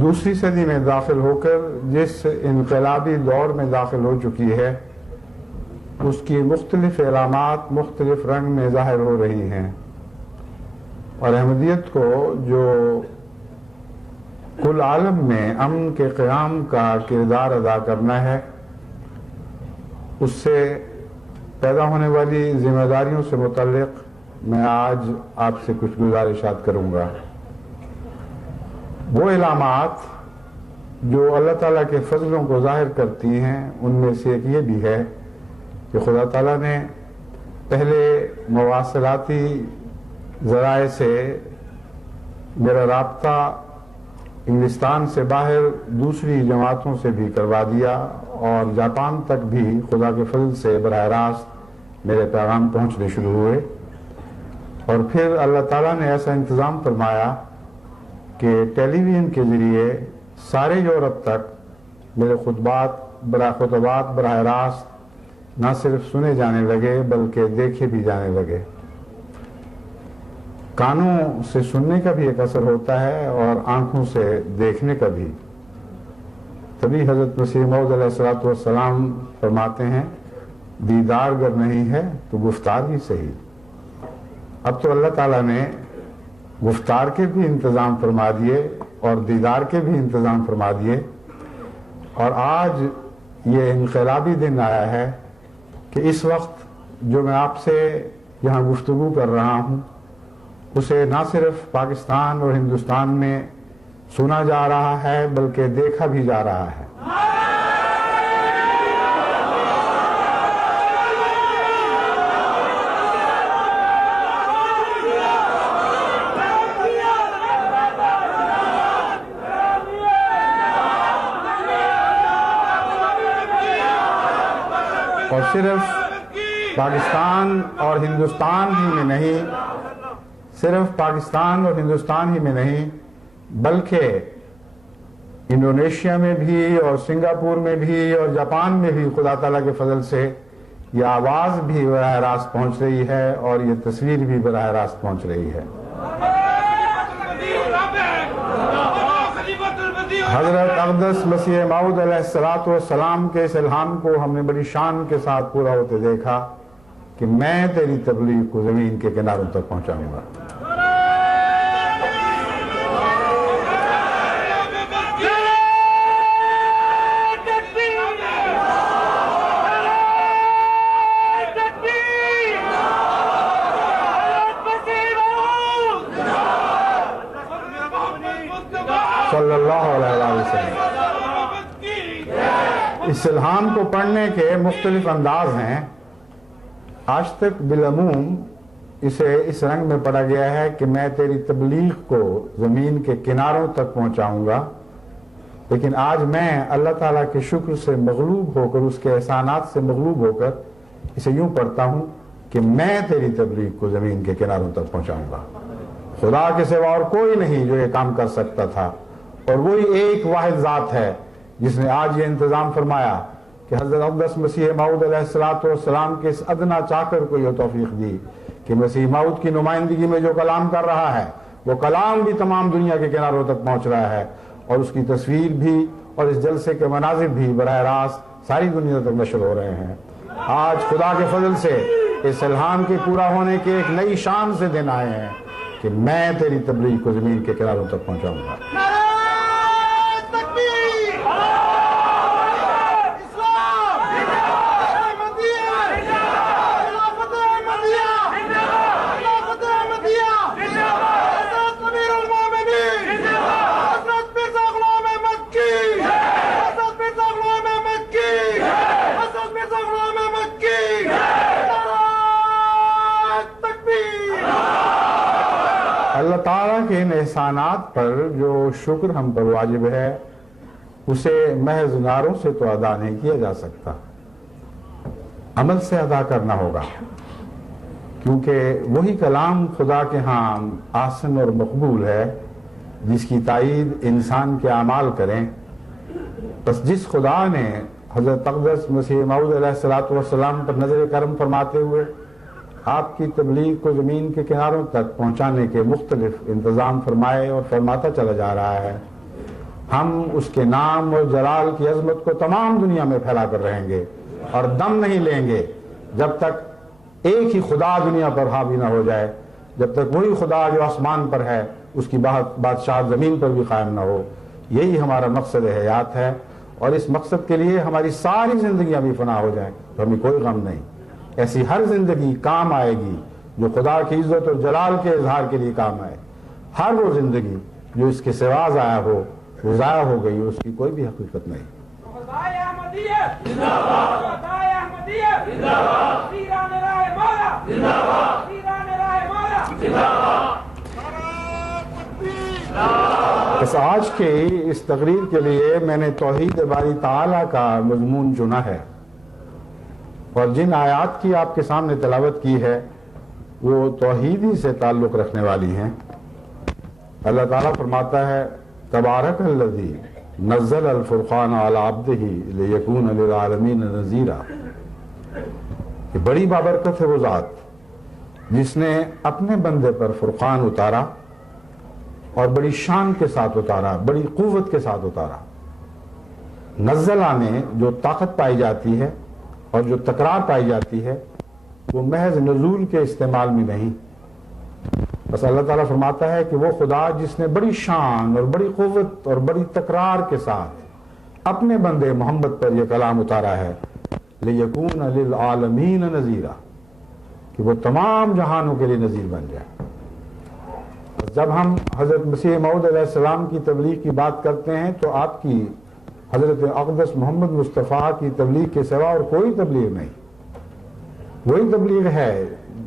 دوسری صدی میں داخل ہو کر جس انقلابی دور میں داخل ہو چکی ہے اس کی مختلف علامات مختلف رنگ میں ظاہر ہو رہی ہیں، اور احمدیت کو جو کل عالم میں امن کے قیام کا کردار ادا کرنا ہے اس سے پیدا ہونے والی ذمہ داریوں سے متعلق میں آج آپ سے کچھ گزارشات کروں گا۔ وہ علامات جو اللہ تعالیٰ کے فضلوں کو ظاہر کرتی ہیں ان میں سے ایک یہ بھی ہے کہ خدا تعالیٰ نے پہلے مواصلاتی ذرائع سے میرا رابطہ انگلستان سے باہر دوسری جماعتوں سے بھی کروا دیا، اور جاپان تک بھی خدا کے فضل سے براہ راست میرے پیغام پہنچنے شروع ہوئے، اور پھر اللہ تعالیٰ نے ایسا انتظام فرمایا کہ ٹیلی ویژن کے ذریعے سارے یورپ تک میرے خطبات براہ راست نہ صرف سنے جانے لگے بلکہ دیکھے بھی جانے لگے۔ کانوں سے سننے کا بھی ایک اثر ہوتا ہے اور آنکھوں سے دیکھنے کا بھی۔ تبھی حضرت مسیح موعود علیہ السلام فرماتے ہیں دیدار گر نہیں ہے تو گفتار ہی صحیح۔ اب تو اللہ تعالیٰ نے گفتار کے بھی انتظام فرما دیے اور دیدار کے بھی انتظام فرما دیے، اور آج یہ انقلابی دن آیا ہے کہ اس وقت جو میں آپ سے یہاں گفتگو کر رہا ہوں اسے نہ صرف پاکستان اور ہندوستان میں سنا جا رہا ہے بلکہ دیکھا بھی جا رہا ہے۔ اور صرف پاکستان اور ہندوستان ہی میں نہیں، صرف پاکستان اور ہندوستان ہی میں نہیں بلکہ انڈونیشیا میں بھی اور سنگاپور میں بھی اور جاپان میں بھی خدا تعالیٰ کے فضل سے یہ آواز بھی براہ راست پہنچ رہی ہے اور یہ تصویر بھی براہ راست پہنچ رہی ہے۔ حضرت اقدس مسیح موعود علیہ السلام کے اس الہام کو ہم نے بڑی شان کے ساتھ پورا ہوتے دیکھا کہ میں تیری تبلیغ کو زمین کے کناروں تک پہنچاؤں گا۔ صلی اللہ علیہ وسلم۔ اس الہام کو پڑھنے کے مختلف انداز ہیں۔ آج تک بالعموم اسے اس رنگ میں پڑھا گیا ہے کہ میں تیری تبلیغ کو زمین کے کناروں تک پہنچاؤں گا، لیکن آج میں اللہ تعالیٰ کے شکر سے مغلوب ہو کر، اس کے احسانات سے مغلوب ہو کر اسے یوں پڑھتا ہوں کہ میں تیری تبلیغ کو زمین کے کناروں تک پہنچاؤں گا۔ خدا کے سوا اور کوئی نہیں جو یہ کام کر سکتا تھا، اور وہی ایک واحد ذات ہے جس نے آج یہ انتظام فرمایا کہ حضرت اقدس مسیح موعود علیہ السلام کے اس ادنا چاکر کو یہ توفیق دی کہ مسیح موعود کی نمائندگی میں جو کلام کر رہا ہے وہ کلام بھی تمام دنیا کے کناروں تک پہنچ رہا ہے، اور اس کی تصویر بھی اور اس جلسے کے مناظر بھی براہ راست ساری دنیا تک نشر ہو رہے ہیں۔ آج خدا کے فضل سے اس الہام کے پورا ہونے کے ایک نئی شان سے دن آئے ہیں کہ میں تیری تبلیغ کو زمین کے کناروں تک پہنچاؤں گا۔ اللہ تعالیٰ کے ان احسانات پر جو شکر ہم پر واجب ہے اسے محض نعروں سے تو ادا نہیں کیا جا سکتا، عمل سے ادا کرنا ہوگا، کیونکہ وہی کلام خدا کے ہاں آسن اور مقبول ہے جس کی تائید انسان کے اعمال کریں۔ بس جس خدا نے حضرت اقدس مسیح موعود علیہ السلام پر نظر کرم فرماتے ہوئے آپ کی تبلیغ کو زمین کے کناروں تک پہنچانے کے مختلف انتظام فرمائے اور فرماتا چلا جا رہا ہے، ہم اس کے نام اور جلال کی عظمت کو تمام دنیا میں پھیلا کر رہیں گے، اور دم نہیں لیں گے جب تک ایک ہی خدا دنیا پر حاوی نہ ہو جائے، جب تک وہی خدا جو آسمان پر ہے اس کی بادشاہ زمین پر بھی قائم نہ ہو۔ یہی ہمارا مقصد حیات ہے، اور اس مقصد کے لیے ہماری ساری زندگیاں بھی فنا ہو جائیں تو ہمیں کوئی غم نہیں۔ ایسی ہر زندگی کام آئے گی جو خدا کی عزت اور جلال کے اظہار کے لیے کام آئے۔ ہر وہ زندگی جو اس کے سوا ضائع ہو وہ ضائع ہو گئی، اس کی کوئی بھی حقیقت نہیں۔ بس آج کے اس تقریر کے لیے میں نے توحید باری تعالیٰ کا مضمون چنا ہے، اور جن آیات کی آپ کے سامنے تلاوت کی ہے وہ توحید ہی سے تعلق رکھنے والی ہیں۔ اللہ تعالیٰ فرماتا ہے تبارک الذی نزل الفرقان علی عبدہ لیکون للعالمین نذیرا، کہ بڑی بابرکت ہے وہ ذات جس نے اپنے بندے پر فرقان اتارا، اور بڑی شان کے ساتھ اتارا، بڑی قوت کے ساتھ اتارا۔ نزلہ میں جو طاقت پائی جاتی ہے اور جو تکرار پائی جاتی ہے وہ محض نزول کے استعمال میں نہیں، بس اللہ تعالیٰ فرماتا ہے کہ وہ خدا جس نے بڑی شان اور بڑی قوت اور بڑی تکرار کے ساتھ اپنے بندے محمد پر یہ کلام اتارا ہے لِيَكُونَ لِلْعَالَمِينَ نَذِيرًا، کہ وہ تمام جہانوں کے لیے نذیر بن جائے۔ جب ہم حضرت مسیح موعود علیہ السلام کی تبلیغ کی بات کرتے ہیں تو آپ کی حضرت اقدس محمد مصطفیٰ کی تبلیغ کے سوا اور کوئی تبلیغ نہیں، وہی تبلیغ ہے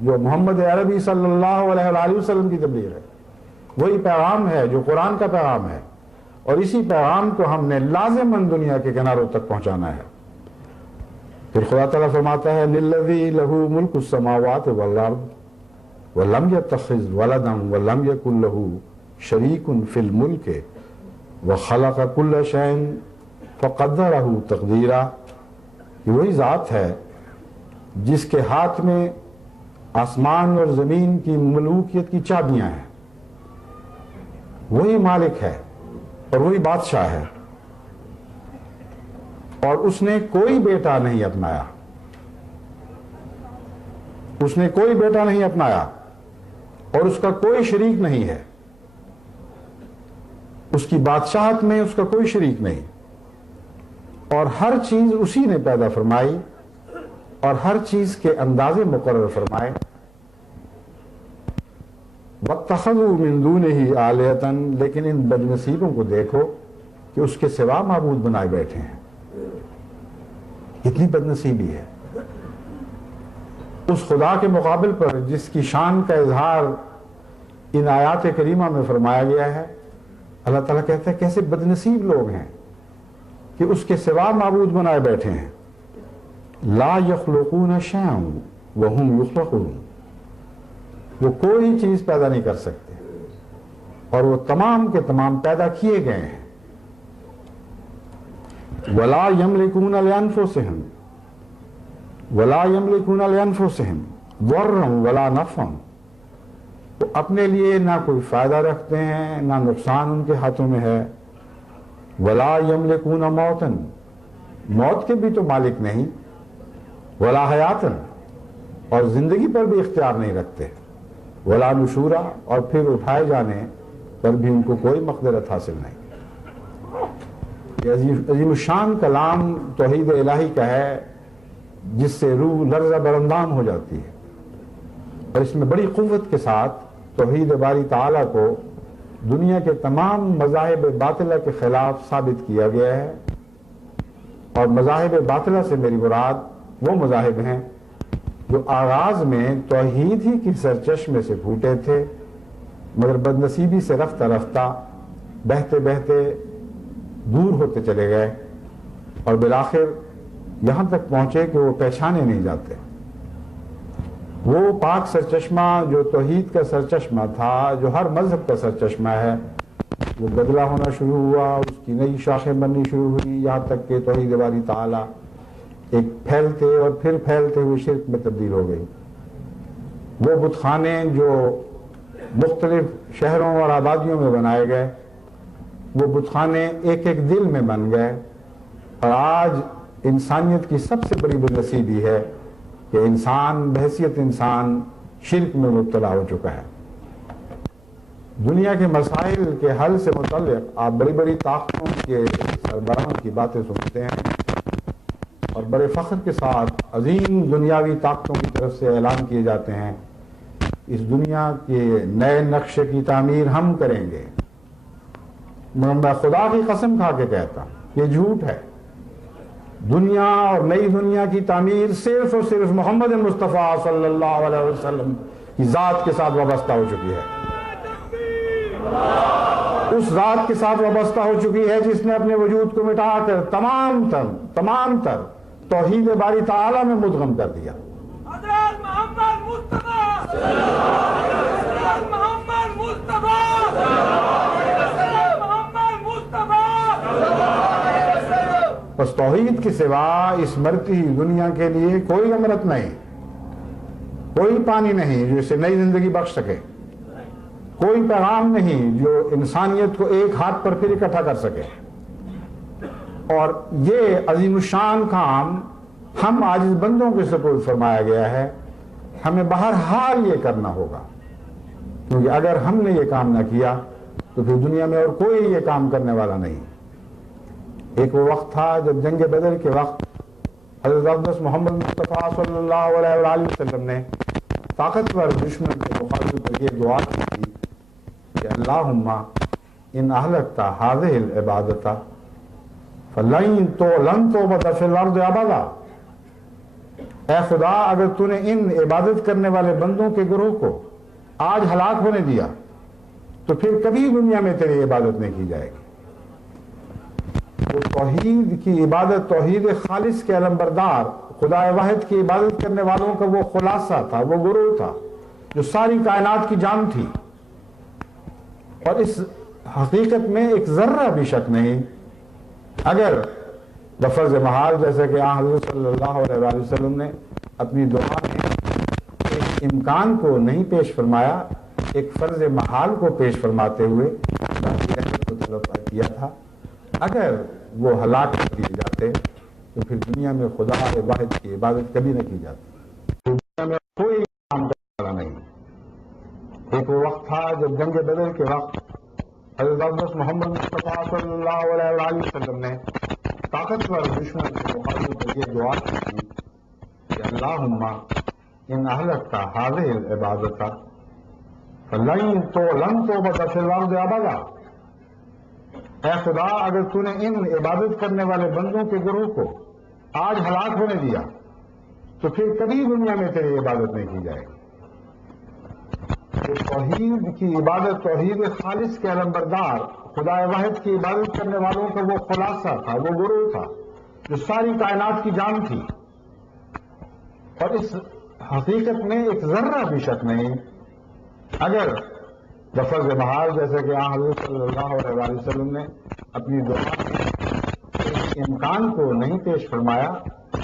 جو محمد عربی صلی اللہ علیہ وآلہ وسلم کی تبلیغ ہے، وہی پیغام ہے جو قرآن کا پیغام ہے، اور اسی پیغام کو ہم نے لازماً دنیا کے کناروں تک پہنچانا ہے۔ پھر خدا تعالیٰ فرماتا ہے للذی لہ ملک السماوات والارض ولم یتخذ ولدا ولم یکن لہ شریک فی الملک وخلق کل شیء فقدرہ تقدیرا، کہ وہی ذات ہے جس کے ہاتھ میں آسمان اور زمین کی ملوکیت کی چابیاں ہیں، وہی مالک ہے اور وہی بادشاہ ہے، اور اس نے کوئی بیٹا نہیں اپنایا، اس نے کوئی بیٹا نہیں اپنایا، اور اس کا کوئی شریک نہیں ہے، اس کی بادشاہت میں اس کا کوئی شریک نہیں، اور ہر چیز اسی نے پیدا فرمائی اور ہر چیز کے اندازے مقرر فرمائے۔ وَاتَّخَذُوا مِن دُونِهِ آلِهَةً، لیکن ان بد نصیبوں کو دیکھو کہ اس کے سوا معبود بنائے بیٹھے ہیں. اتنی بد نصیبی ہے اس خدا کے مقابل پر جس کی شان کا اظہار ان آیات کریمہ میں فرمایا گیا ہے. اللہ تعالیٰ کہتا ہے کیسے بد نصیب لوگ ہیں کہ اس کے سوا معبود بنائے بیٹھے ہیں. لا یخلقون شیئا وہم یخلقون، وہ کوئی چیز پیدا نہیں کر سکتے اور وہ تمام کے تمام پیدا کیے گئے ہیں. ولا یملکون لانفسہم ولا یملکون لانفسہم ضرا ولا نفعا، وہ اپنے لیے نہ کوئی فائدہ رکھتے ہیں نہ نقصان ان کے ہاتھوں میں ہے. ولا یملکون موتا، موت کے بھی تو مالک نہیں. ولا حیاتا، اور زندگی پر بھی اختیار نہیں رکھتے. ولا نشورا، اور پھر اٹھائے جانے پر بھی ان کو کوئی مقدرت حاصل نہیں. یہ عظیم الشان کلام توحید الہی کا ہے جس سے روح لرزہ براندام ہو جاتی ہے، اور اس میں بڑی قوت کے ساتھ توحید باری تعالیٰ کو دنیا کے تمام مذاہب باطلہ کے خلاف ثابت کیا گیا ہے. اور مذاہب باطلہ سے میری مراد وہ مذاہب ہیں جو آغاز میں توحید ہی کی سرچشمے سے پھوٹے تھے، مگر بدنصیبی سے رفتہ رفتہ بہتے بہتے دور ہوتے چلے گئے اور بالآخر یہاں تک پہنچے کہ وہ پہچانے نہیں جاتے. وہ پاک سرچشمہ جو توحید کا سرچشمہ تھا، جو ہر مذہب کا سرچشمہ ہے، وہ بدلا ہونا شروع ہوا، اس کی نئی شاخیں بننی شروع ہوئی، یہاں تک کہ توحید باری تعالیٰ ایک پھیلتے اور پھر پھیلتے ہوئے شرک میں تبدیل ہو گئی. وہ بت خانے جو مختلف شہروں اور آبادیوں میں بنائے گئے، وہ بت خانے ایک ایک دل میں بن گئے. اور آج انسانیت کی سب سے بڑی بد نصیبی ہے کہ انسان بحیثیت انسان شرک میں مبتلا ہو چکا ہے. دنیا کے مسائل کے حل سے متعلق آپ بڑی بڑی طاقتوں کے سربراہوں کی باتیں سنتے ہیں اور بڑے فخر کے ساتھ عظیم دنیاوی طاقتوں کی طرف سے اعلان کیے جاتے ہیں اس دنیا کے نئے نقشے کی تعمیر ہم کریں گے. میں خدا کی قسم کھا کے کہتا ہوں یہ جھوٹ ہے. دنیا اور نئی دنیا کی تعمیر صرف اور صرف محمد مصطفیٰ صلی اللہ علیہ وسلم کی ذات کے ساتھ وابستہ ہو چکی ہے. اس ذات کے ساتھ وابستہ ہو چکی ہے جس نے اپنے وجود کو مٹا کر تمام تر توحید باری تعالیٰ میں مدغم کر دیا. حضرت محمد مصطفیٰ، حضرت محمد مصطفیٰ، حضرت محمد مصطفیٰ. بس توحید کے سوا اس مرتی دنیا کے لیے کوئی امرت نہیں، کوئی پانی نہیں جو اسے نئی زندگی بخش سکے، کوئی پیغام نہیں جو انسانیت کو ایک ہاتھ پر پھر اکٹھا کر سکے. اور یہ عظیم الشان کام ہم عاجز بندوں کے سپرد فرمایا گیا ہے. ہمیں بہرحال یہ کرنا ہوگا، کیونکہ اگر ہم نے یہ کام نہ کیا تو پھر دنیا میں اور کوئی یہ کام کرنے والا نہیں. ایک وہ وقت تھا جب جنگ بدر کے وقت حضرت اقدس محمد مصطفیٰ صلی اللہ علیہ وآلہ وسلم نے طاقتور دشمن کے مقابلے پر یہ دعا کی تھی کہ اللہم ان اہلکت ہذہ العبادۃ فلن تعبد فی الارض ابدا. اے خدا اگر تو نے ان عبادت کرنے والے بندوں کے گروہ کو آج ہلاک ہونے دیا تو پھر کبھی دنیا میں تیری عبادت نہیں کی جائے گی. وہ توحید کی عبادت، توحید خالص کے علمبردار خدا واحد کی عبادت کرنے والوں کا وہ خلاصہ تھا، وہ گروہ تھا جو ساری کائنات کی جان تھی. اور اس حقیقت میں ایک ذرہ بھی شک نہیں اگر بفرض محال جیسا کہ حضرت صلی اللہ علیہ وآلہ وسلم نے اپنی دعا میں ایک امکان کو نہیں پیش فرمایا، ایک فرض محال کو پیش فرماتے ہوئے اللہ کی رحمت کو طلب کیا تھا. اگر وہ ہلاک کر دیے جاتے تو پھر دنیا میں خدا واحد کی عبادت کبھی نہ کی جاتی. دنیا میں کوئی کام کرنے والا نہیں. ایک وہ وقت تھا جب جنگ بدر کے وقت حضرت اقدس محمد مصطفیٰ صلی اللہ علیہ وآلہ وسلم نے طاقتور دشمن کے مقابلے پر یہ دعا کی تھی کہ اللہم ان اہلکت ہذہ العبادۃ لن تو بدفلام ابدا، اے خدا اگر تو نے ان عبادت کرنے والے بندوں کے گروہ کو آج ہلاک ہونے دیا تو پھر کبھی دنیا میں تیری عبادت نہیں کی جائے گی۔ توحید کی عبادت، توحید خالص کے علمبردار خدا واحد کی عبادت کرنے والوں کا وہ خلاصہ تھا، وہ گروہ تھا جو ساری کائنات کی جان تھی، اور اس حقیقت میں ایک ذرہ بھی شک نہیں اگر لفظ محال جیسے کہ حضرت صلی اللہ علیہ وسلم نے اپنی دعا میں اس امکان کو نہیں پیش فرمایا،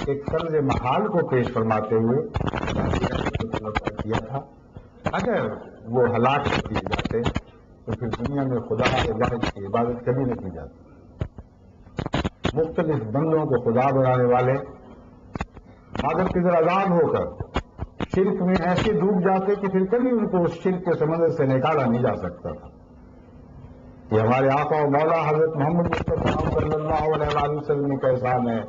ایک فرض محال کو پیش فرماتے ہوئے کیا تھا، اگر وہ ہلاک کیے جاتے تو پھر دنیا میں خدا واحد کی عبادت کبھی نہ کی جاتی۔ مختلف بندوں کو خدا بنانے والے عادت کے ذرا آزاد ہو کر شرک میں ایسے ڈوب جاتے کہ پھر کبھی ان کو اس شرک کے سمندر سے نکالا نہیں جا سکتا تھا۔ یہ ہمارے آقا و مولا حضرت محمد مصطفیٰ صلی اللہ علیہ وسلم کا احسان ہے،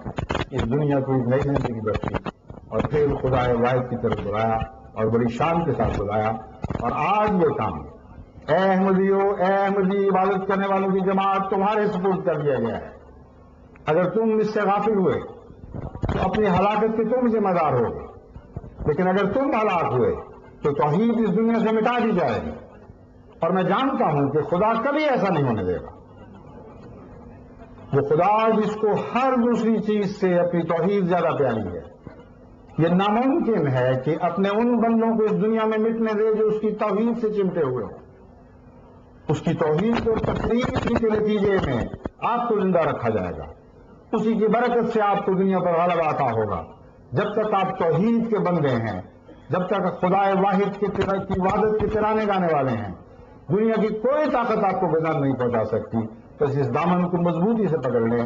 اس دنیا کو ایک نئی زندگی بخشی اور پھر خدا واحد کی طرف بلایا اور بڑی شان کے ساتھ بلایا، اور آج یہ کام اے احمدیو، اے احمدی عبادت کرنے والوں کی جماعت تمہارے سپرد کر دیا گیا ہے۔ اگر تم اس سے غافل ہوئے تو اپنی ہلاکت کے تم ذمہ دار ہوگے، لیکن اگر تم ہلاک ہوئے تو توحید اس دنیا سے مٹا دی جائے گی، اور میں جانتا ہوں کہ خدا کبھی ایسا نہیں ہونے دے گا۔ وہ خدا جس کو ہر دوسری چیز سے اپنی توحید زیادہ پیاری ہے، یہ ناممکن ہے کہ اپنے ان بندوں کو اس دنیا میں مٹنے دے جو اس کی توحید سے چمٹے ہوئے ہوں۔ اس کی توحید کو تقریر کے نتیجے میں آپ کو زندہ رکھا جائے گا، اسی کی برکت سے آپ کو دنیا پر غلبہ عطا ہوگا۔ جب تک آپ توحید کے بندے ہیں، جب تک خدا واحد کی عبادت کے ترانے گانے والے ہیں، دنیا کی کوئی طاقت آپ کو بدنام نہیں پہنچا سکتی۔ بس اس دامن کو مضبوطی سے پکڑ لیں،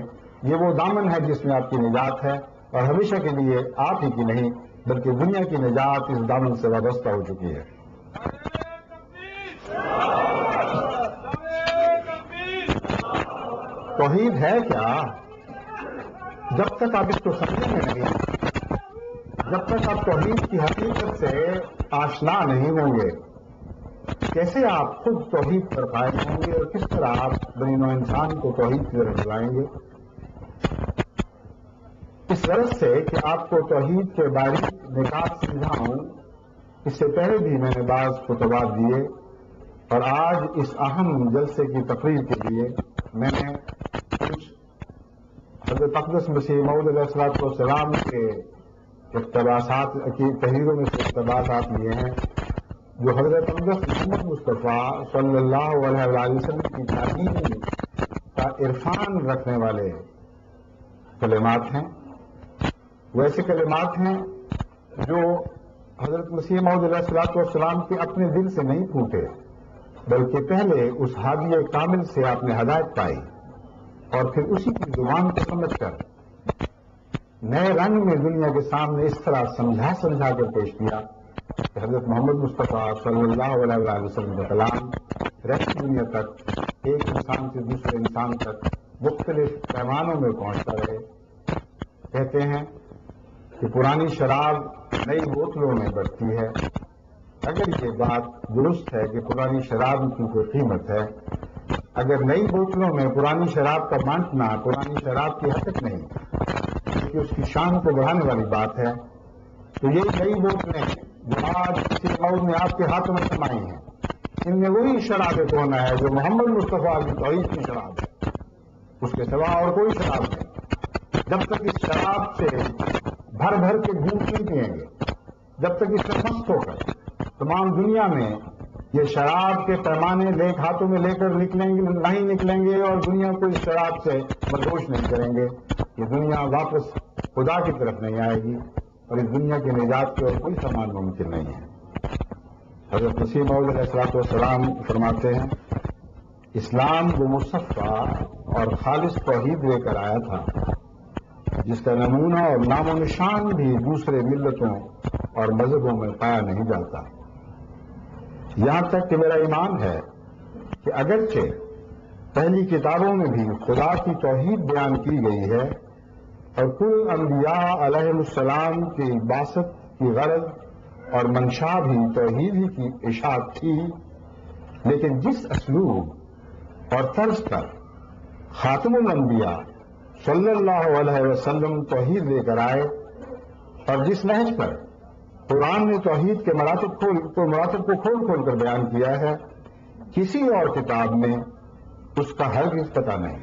یہ وہ دامن ہے جس میں آپ کی نجات ہے، اور ہمیشہ کے لیے آپ ہی کی نہیں بلکہ دنیا کی نجات اس دامن سے وابستہ ہو چکی ہے۔ توحید ہے کیا؟ جب تک آپ اس کو سمجھیں گے نہیں، جب تک آپ توحید کی حقیقت سے آشنا نہیں ہوں گے، کیسے آپ خود توحید پر قائم ہوں گے اور کس طرح آپ بنی نوع انسان کو توحید کی طرف بلائیں گے؟ اس غرض سے کہ آپ کو توحید کے باریک نکات سمجھاؤں، اس سے پہلے بھی میں نے بعض خطبات دیے، اور آج اس اہم جلسے کی تقریر کے لیے میں نے کچھ حضرت اقدس مسیح موعود علیہ السلام کے اقتباسات کی تحریروں میں سے اقتباسات لیے ہیں، جو حضرت اقدس محمد مصطفیٰ صلی اللہ علیہ وسلم کی تعلیم کا عرفان رکھنے والے کلمات ہیں۔ وہ ایسے کلمات ہیں جو حضرت مسیح موعود علیہ السلام کے اپنے دل سے نہیں پھوٹے، بلکہ پہلے اس ہادی کامل سے آپ نے ہدایت پائی، اور پھر اسی کی زبان کو سمجھ کر نئے رنگ میں دنیا کے سامنے اس طرح سمجھا کر پیش کیا کہ حضرت محمد مصطفیٰ صلی اللہ علیہ وسلم کا کلام رہتی دنیا تک، ایک انسان سے دوسرے انسان تک مختلف پیمانوں میں پہنچتا رہے۔ کہتے ہیں کہ پرانی شراب نئی بوتلوں میں بڑھتی ہے۔ اگر یہ بات درست ہے کہ پرانی شراب کی کوئی قیمت ہے، اگر نئی بوتلوں میں پرانی شراب کا بانٹنا پرانی شراب کی حقیقت نہیں بلکہ اس کی شان کو بڑھانے والی بات ہے، تو یہ نئی بوتلیں جو آج کسی قوم نے آپ کے ہاتھوں میں سمائی ہیں، ان میں وہی شراب ہونا ہے جو محمد مصطفیٰ کی توحید کی شراب ہے، اس کے سوا اور کوئی شراب نہیں۔ جب تک اس شراب سے بھر بھر کے گھونٹ نہیں پیئیں گے، جب تک اس سے مست ہو کر تمام دنیا میں یہ شراب کے پیمانے ہاتھوں میں لے کر نہیں نکلیں گے اور دنیا کو اس شراب سے بدوش نہیں کریں گے، یہ دنیا واپس خدا کی طرف نہیں آئے گی، اور اس دنیا کی نجات کی اور کوئی سامان ممکن نہیں ہے۔ حضرت مسیح موعود علیہ السلام فرماتے ہیں، اسلام وہ مصفہ اور خالص توحید لے کر آیا تھا جس کا نمونہ اور نام و نشان بھی دوسرے ملتوں اور مذہبوں میں پایا نہیں جاتا۔ یہاں تک کہ میرا ایمان ہے کہ اگرچہ پہلی کتابوں میں بھی خدا کی توحید بیان کی گئی ہے اور کل انبیاء علیہ السلام کی بعثت کی غرض اور منشا بھی توحید ہی کی اشاعت تھی، لیکن جس اسلوب اور طرز پر خاتم الانبیاء صلی اللہ علیہ وسلم توحید لے کر آئے اور جس نہج پر قرآن نے توحید کے مراتب کو کھول کھول کر بیان کیا ہے، کسی اور کتاب میں اس کا ہرگز پتہ نہیں۔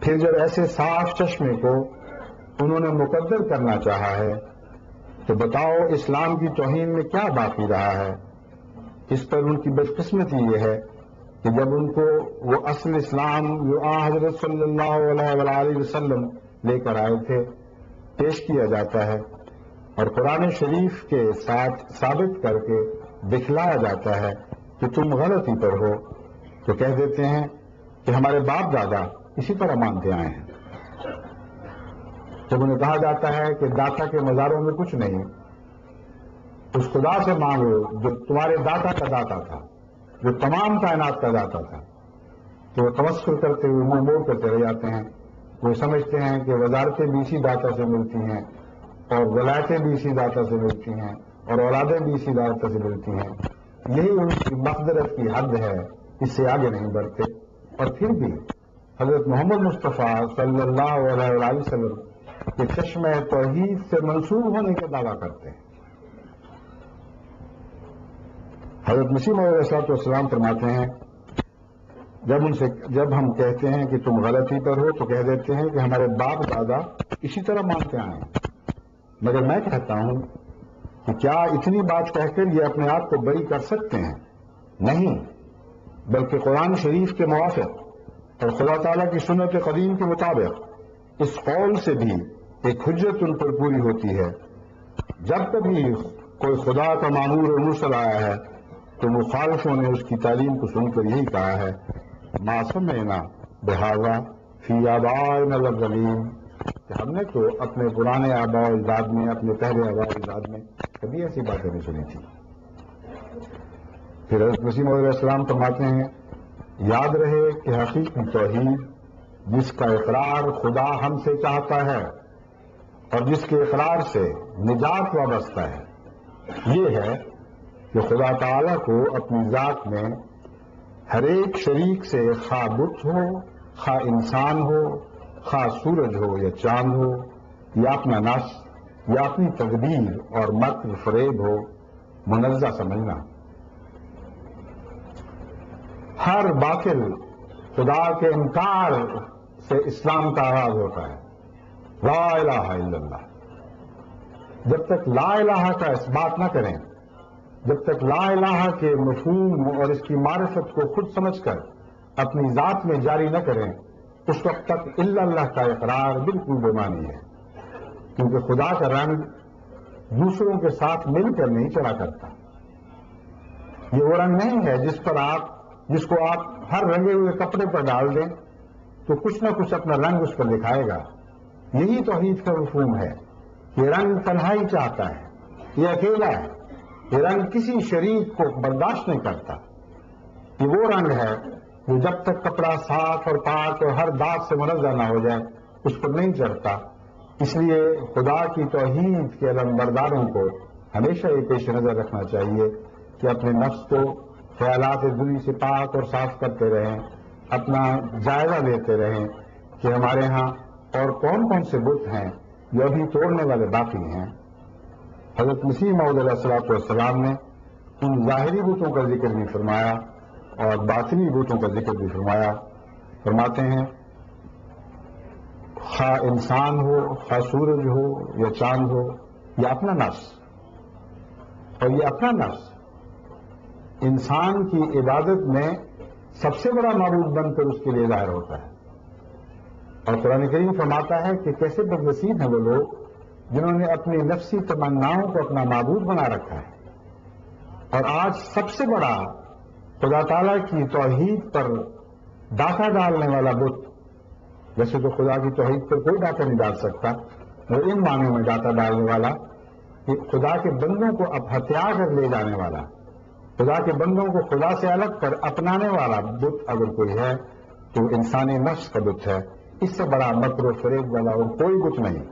پھر جب ایسے صاف چشمے کو انہوں نے مقدر کرنا چاہا ہے تو بتاؤ اسلام کی توہین میں کیا باقی رہا ہے؟ اس پر ان کی بدقسمتی یہ ہے کہ جب ان کو وہ اصل اسلام جو حضرت صلی اللہ علیہ وآلہ وسلم لے کر آئے تھے پیش کیا جاتا ہے اور قرآن شریف کے ساتھ ثابت کر کے دکھلایا جاتا ہے کہ تم غلطی پر ہو، تو کہہ دیتے ہیں کہ ہمارے باپ دادا اسی طرح مانتے آئے ہیں۔ جب انہیں کہا جاتا ہے کہ داتا کے مزاروں میں کچھ نہیں، اس خدا سے مانگو جو تمہارے داتا کا داتا تھا، جو تمام کائنات کا داتا تھا، تو وہ تمسکر کرتے ہوئے منہ موڑ کر چلے جاتے ہیں۔ وہ سمجھتے ہیں کہ وزارتیں بھی اسی داتا سے ملتی ہیں اور ولایتیں بھی اسی داتا سے ملتی ہیں اور اولادیں بھی اسی داتا سے ملتی ہیں۔ یہی ان کی مقدرت کی حد ہے، اس سے آگے نہیں بڑھتے۔ اور پھر بھی حضرت محمد مصطفیٰ صلی اللہ علیہ وآلہ وسلم کے چشمہ توحید سے منسوب ہونے کا دعویٰ کرتے ہیں۔ حضرت مسیح موعود علیہ السلام فرماتے ہیں جب ہم کہتے ہیں کہ تم غلطی پر ہو تو کہہ دیتے ہیں کہ ہمارے باپ دادا اسی طرح مانتے آئے ہیں، مگر میں کہتا ہوں کہ کیا اتنی بات کہہ کر یہ اپنے آپ کو بری کر سکتے ہیں؟ نہیں، بلکہ قرآن شریف کے موافق اور خدا تعالیٰ کی سنت قدیم کے مطابق اس قول سے بھی ایک حجت ان پر پوری ہوتی ہے۔ جب کبھی کوئی خدا کا معمور اور مرسل آیا ہے تو مخالفوں نے اس کی تعلیم کو سن کر یہی کہا ہے ما سمعنا بہذا فی آبائنا الاولین، کہ ہم نے تو اپنے پرانے آباء و اجداد میں، اپنے پہلے آباء و اجداد میں کبھی ایسی باتیں نہیں سنی تھی۔ پھر حضرت مسیح موعود علیہ السلام فرماتے ہیں یاد رہے کہ حقیقی توحید جس کا اقرار خدا ہم سے چاہتا ہے اور جس کے اقرار سے نجات وابستہ ہے، یہ ہے کہ خدا تعالیٰ کو اپنی ذات میں ہر ایک شریک سے خواہ بت ہو، خواہ انسان ہو، خواہ سورج ہو یا چاند ہو، یا اپنا نفس یا اپنی تدبیر اور مکر فریب ہو، منزہ سمجھنا۔ ہر باطل خدا کے انکار سے اسلام کا آغاز ہوتا ہے۔ لا الہ الا اللہ، جب تک لا الہ کا اس بات نہ کریں، جب تک لا الہ کے مفہوم اور اس کی معرفت کو خود سمجھ کر اپنی ذات میں جاری نہ کریں، اس وقت تک الا اللہ کا اقرار بالکل بے معنی ہے، کیونکہ خدا کا رنگ دوسروں کے ساتھ مل کر نہیں چلا کرتا۔ یہ وہ رنگ نہیں ہے جس کو آپ ہر رنگے ہوئے کپڑے پر ڈال دیں تو کچھ نہ کچھ اپنا رنگ اس پر دکھائے گا۔ یہی توحید کا مفہوم ہے۔ یہ رنگ تنہائی چاہتا ہے، یہ اکیلا ہے، یہ رنگ کسی شریک کو برداشت نہیں کرتا۔ یہ وہ رنگ ہے جو جب تک کپڑا صاف اور پاک اور ہر داغ سے منزہ نہ ہو جائے اس پر نہیں چڑھتا۔ اس لیے خدا کی توحید کے علمبرداروں کو ہمیشہ یہ پیش نظر رکھنا چاہیے کہ اپنے نفس کو خیالات دنیا سے پاک اور صاف کرتے رہیں، اپنا جائزہ لیتے رہیں کہ ہمارے ہاں اور کون کون سے بت ہیں جو ابھی توڑنے والے باقی ہیں۔ حضرت مسیح موعود علیہ السلام نے ان ظاہری بتوں کا ذکر بھی فرمایا اور باطنی بتوں کا ذکر بھی فرمایا۔ فرماتے ہیں خواہ انسان ہو، خواہ سورج ہو یا چاند ہو یا اپنا نفس، اور یہ اپنا نفس انسان کی عبادت میں سب سے بڑا معبود بن کر اس کے لیے ظاہر ہوتا ہے۔ اور قرآن کریم فرماتا ہے کہ کیسے بدنصیب ہیں وہ لوگ جنہوں نے اپنی نفسی تمناؤں کو اپنا معبود بنا رکھا ہے۔ اور آج سب سے بڑا خدا تعالیٰ کی توحید پر ڈاکہ ڈالنے والا بت، ویسے تو خدا کی توحید پر کوئی ڈاکہ نہیں ڈال سکتا، مگر ان معنوں میں ڈاکہ ڈالنے والا کہ خدا کے بندوں کو اب ہتھیا کر لے جانے والا، خدا کے بندوں کو خدا سے الگ کر اپنانے والا بت اگر کوئی ہے تو انسانی نفس کا بت ہے۔ اس سے بڑا مکر و فریب والا اور کوئی بت نہیں۔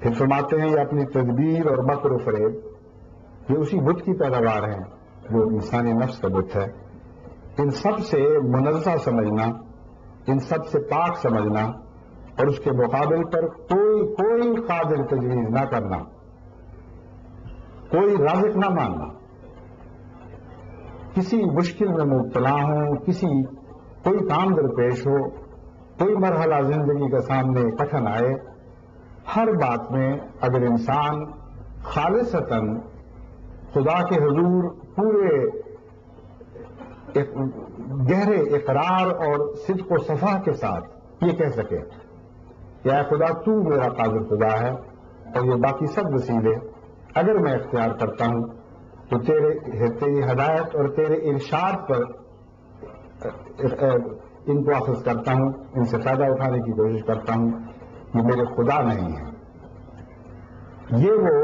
پھر فرماتے ہیں یہ اپنی تدبیر اور مکر و فریب یہ اسی بت کی پیداوار ہیں جو انسانی نفس کا بت ہے، ان سب سے منزہ سمجھنا، ان سب سے پاک سمجھنا اور اس کے مقابل پر کوئی قادر تجویز نہ کرنا، کوئی رازق نہ ماننا، کسی مشکل میں مبتلا ہوں، کوئی کام درپیش ہو، کوئی مرحلہ زندگی کا سامنے کٹھن آئے، ہر بات میں اگر انسان خالصتاً خدا کے حضور پورے گہرے اقرار اور صدق و صفا کے ساتھ یہ کہہ سکے کہ اے خدا تو میرا قادر خدا ہے اور یہ باقی سب وسیلے اگر میں اختیار کرتا ہوں تو تیری ہدایت اور تیرے ارشاد پر ان کو اخذ کرتا ہوں، ان سے فائدہ اٹھانے کی کوشش کرتا ہوں، یہ میرے خدا نہیں ہے۔ یہ وہ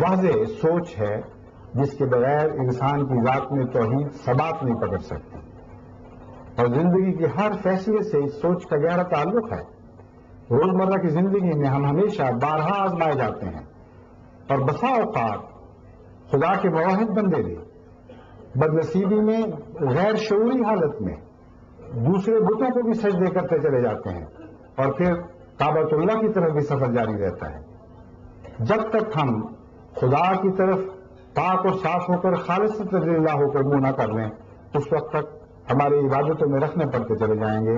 واضح سوچ ہے جس کے بغیر انسان کی ذات میں توحید ثبات نہیں پکڑ سکتی، اور زندگی کے ہر فیصلے سے اس سوچ کا گہرا تعلق ہے۔ روزمرہ کی زندگی میں ہم ہمیشہ بارہا آزمائے جاتے ہیں اور بسا اوقات خدا کے مواحد بندے بھی بدنصیبی میں غیر شعوری حالت میں دوسرے بتوں کو بھی سجدے کرتے چلے جاتے ہیں، اور پھر کعبۃ اللہ کی طرف بھی سفر جاری رہتا ہے۔ جب تک ہم خدا کی طرف پاک اور صاف ہو کر خالص اللہ ہو کر منہ نہ کر لیں، اس وقت تک ہماری عبادتوں میں رکھنے پڑتے چلے جائیں گے۔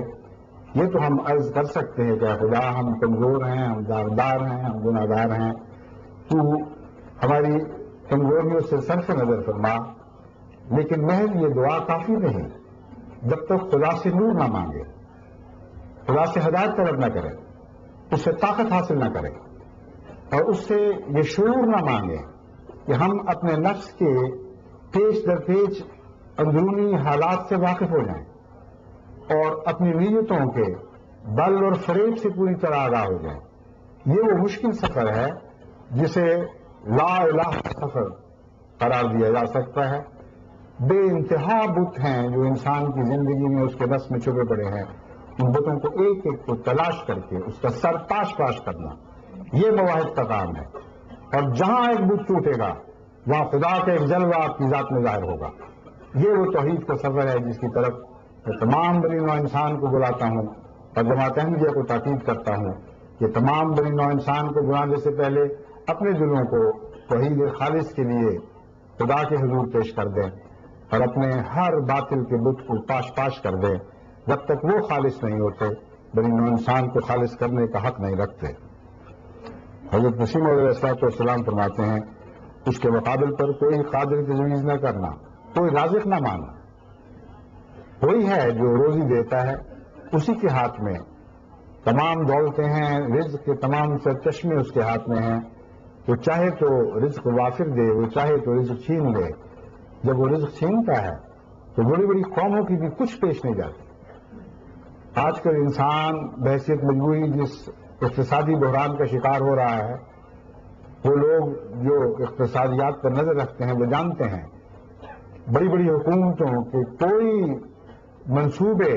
یہ تو ہم عرض کر سکتے ہیں کہ خدا ہم کمزور ہیں، ہم داغدار ہیں، ہم گناہ گار ہیں، تو ہماری کمزوریوں سے صرف نظر فرما، لیکن محض یہ دعا کافی نہیں جب تک خدا سے نور نہ مانگے، خدا سے ہدایت طلب نہ کرے، اس سے طاقت حاصل نہ کرے، اور اس سے یہ شعور نہ مانگے کہ ہم اپنے نفس کے پیش در پیش اندرونی حالات سے واقف ہو جائیں اور اپنی نیتوں کے بل اور فریب سے پوری طرح آگاہ ہو جائیں۔ یہ وہ مشکل سفر ہے جسے لا الہ سفر قرار دیا جا سکتا ہے۔ بے انتہا بت ہیں جو انسان کی زندگی میں اس کے نفس میں چھپے پڑے ہیں، ان بتوں کو ایک ایک کو تلاش کر کے اس کا سر پاش کرنا، یہ مواحد کا کام ہے۔ اور جہاں ایک بت ٹوٹے گا وہاں خدا کا ایک جلوہ آپ کی ذات میں ظاہر ہوگا۔ یہ وہ توحید کا سفر ہے جس کی طرف میں تمام بنی نوع انسان کو بلاتا ہوں اور جماعت احمدیہ کو تاکید کرتا ہوں کہ تمام بنی نوع انسان کو بلانے سے پہلے اپنے دلوں کو توحید خالص کے لیے خدا کے حضور پیش کر دیں اور اپنے ہر باطل کے بت کو پاش کر دیں۔ جب تک وہ خالص نہیں ہوتے بنی نوع انسان کو خالص کرنے کا حق نہیں رکھتے۔ حضرت مسیح موعود علیہ السلام فرماتے ہیں اس کے مقابل پر کوئی قادر تجویز نہ کرنا، کوئی رازق نہ ماننا۔ وہی ہے جو روزی دیتا ہے، اسی کے ہاتھ میں تمام دولتیں ہیں، رزق کے تمام سرچشمے اس کے ہاتھ میں ہیں۔ وہ چاہے تو رزق وافر دے، وہ چاہے تو رزق چھین لے۔ جب وہ رزق چھینتا ہے تو بڑی بڑی قوموں کی بھی کچھ پیش نہیں جاتی۔ آج کل انسان بحیثیت مجموعی جس اقتصادی بحران کا شکار ہو رہا ہے، وہ لوگ جو اقتصادیات پر نظر رکھتے ہیں وہ جانتے ہیں بڑی بڑی حکومتوں کے کوئی منصوبے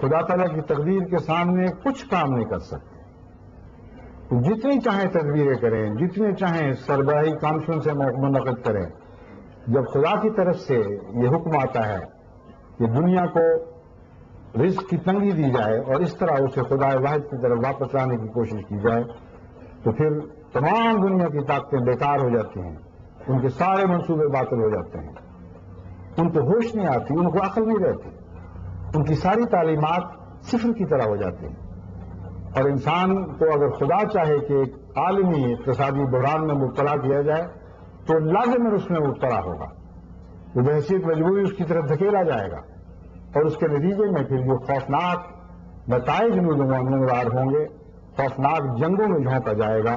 خدا تعالیٰ کی تقدیر کے سامنے کچھ کام نہیں کر سکتے۔ جتنی چاہیں تدبیریں کریں، جتنے چاہیں سربراہی کانفرنسیں منعقد کریں، جب خدا کی طرف سے یہ حکم آتا ہے کہ دنیا کو رزق کی تنگی دی جائے اور اس طرح اسے خدا واحد کی طرف واپس لانے کی کوشش کی جائے، تو پھر تمام دنیا کی طاقتیں بیکار ہو جاتی ہیں، ان کے سارے منصوبے باطل ہو جاتے ہیں، ان کو ہوش نہیں آتی، ان کو عقل نہیں رہتی، ان کی ساری تعلیمات صفر کی طرح ہو جاتی ہیں۔ اور انسان کو اگر خدا چاہے کہ ایک عالمی اقتصادی بحران میں مبتلا کیا جائے تو لازماً اس میں مبتلا ہوگا، وہ بحیثیت مجبوری اس کی طرف دھکیلا جائے گا، اور اس کے نتیجے میں پھر جو خوفناک نتائج نمودار ہوں گے، خوفناک جنگوں میں جھونکا جائے گا،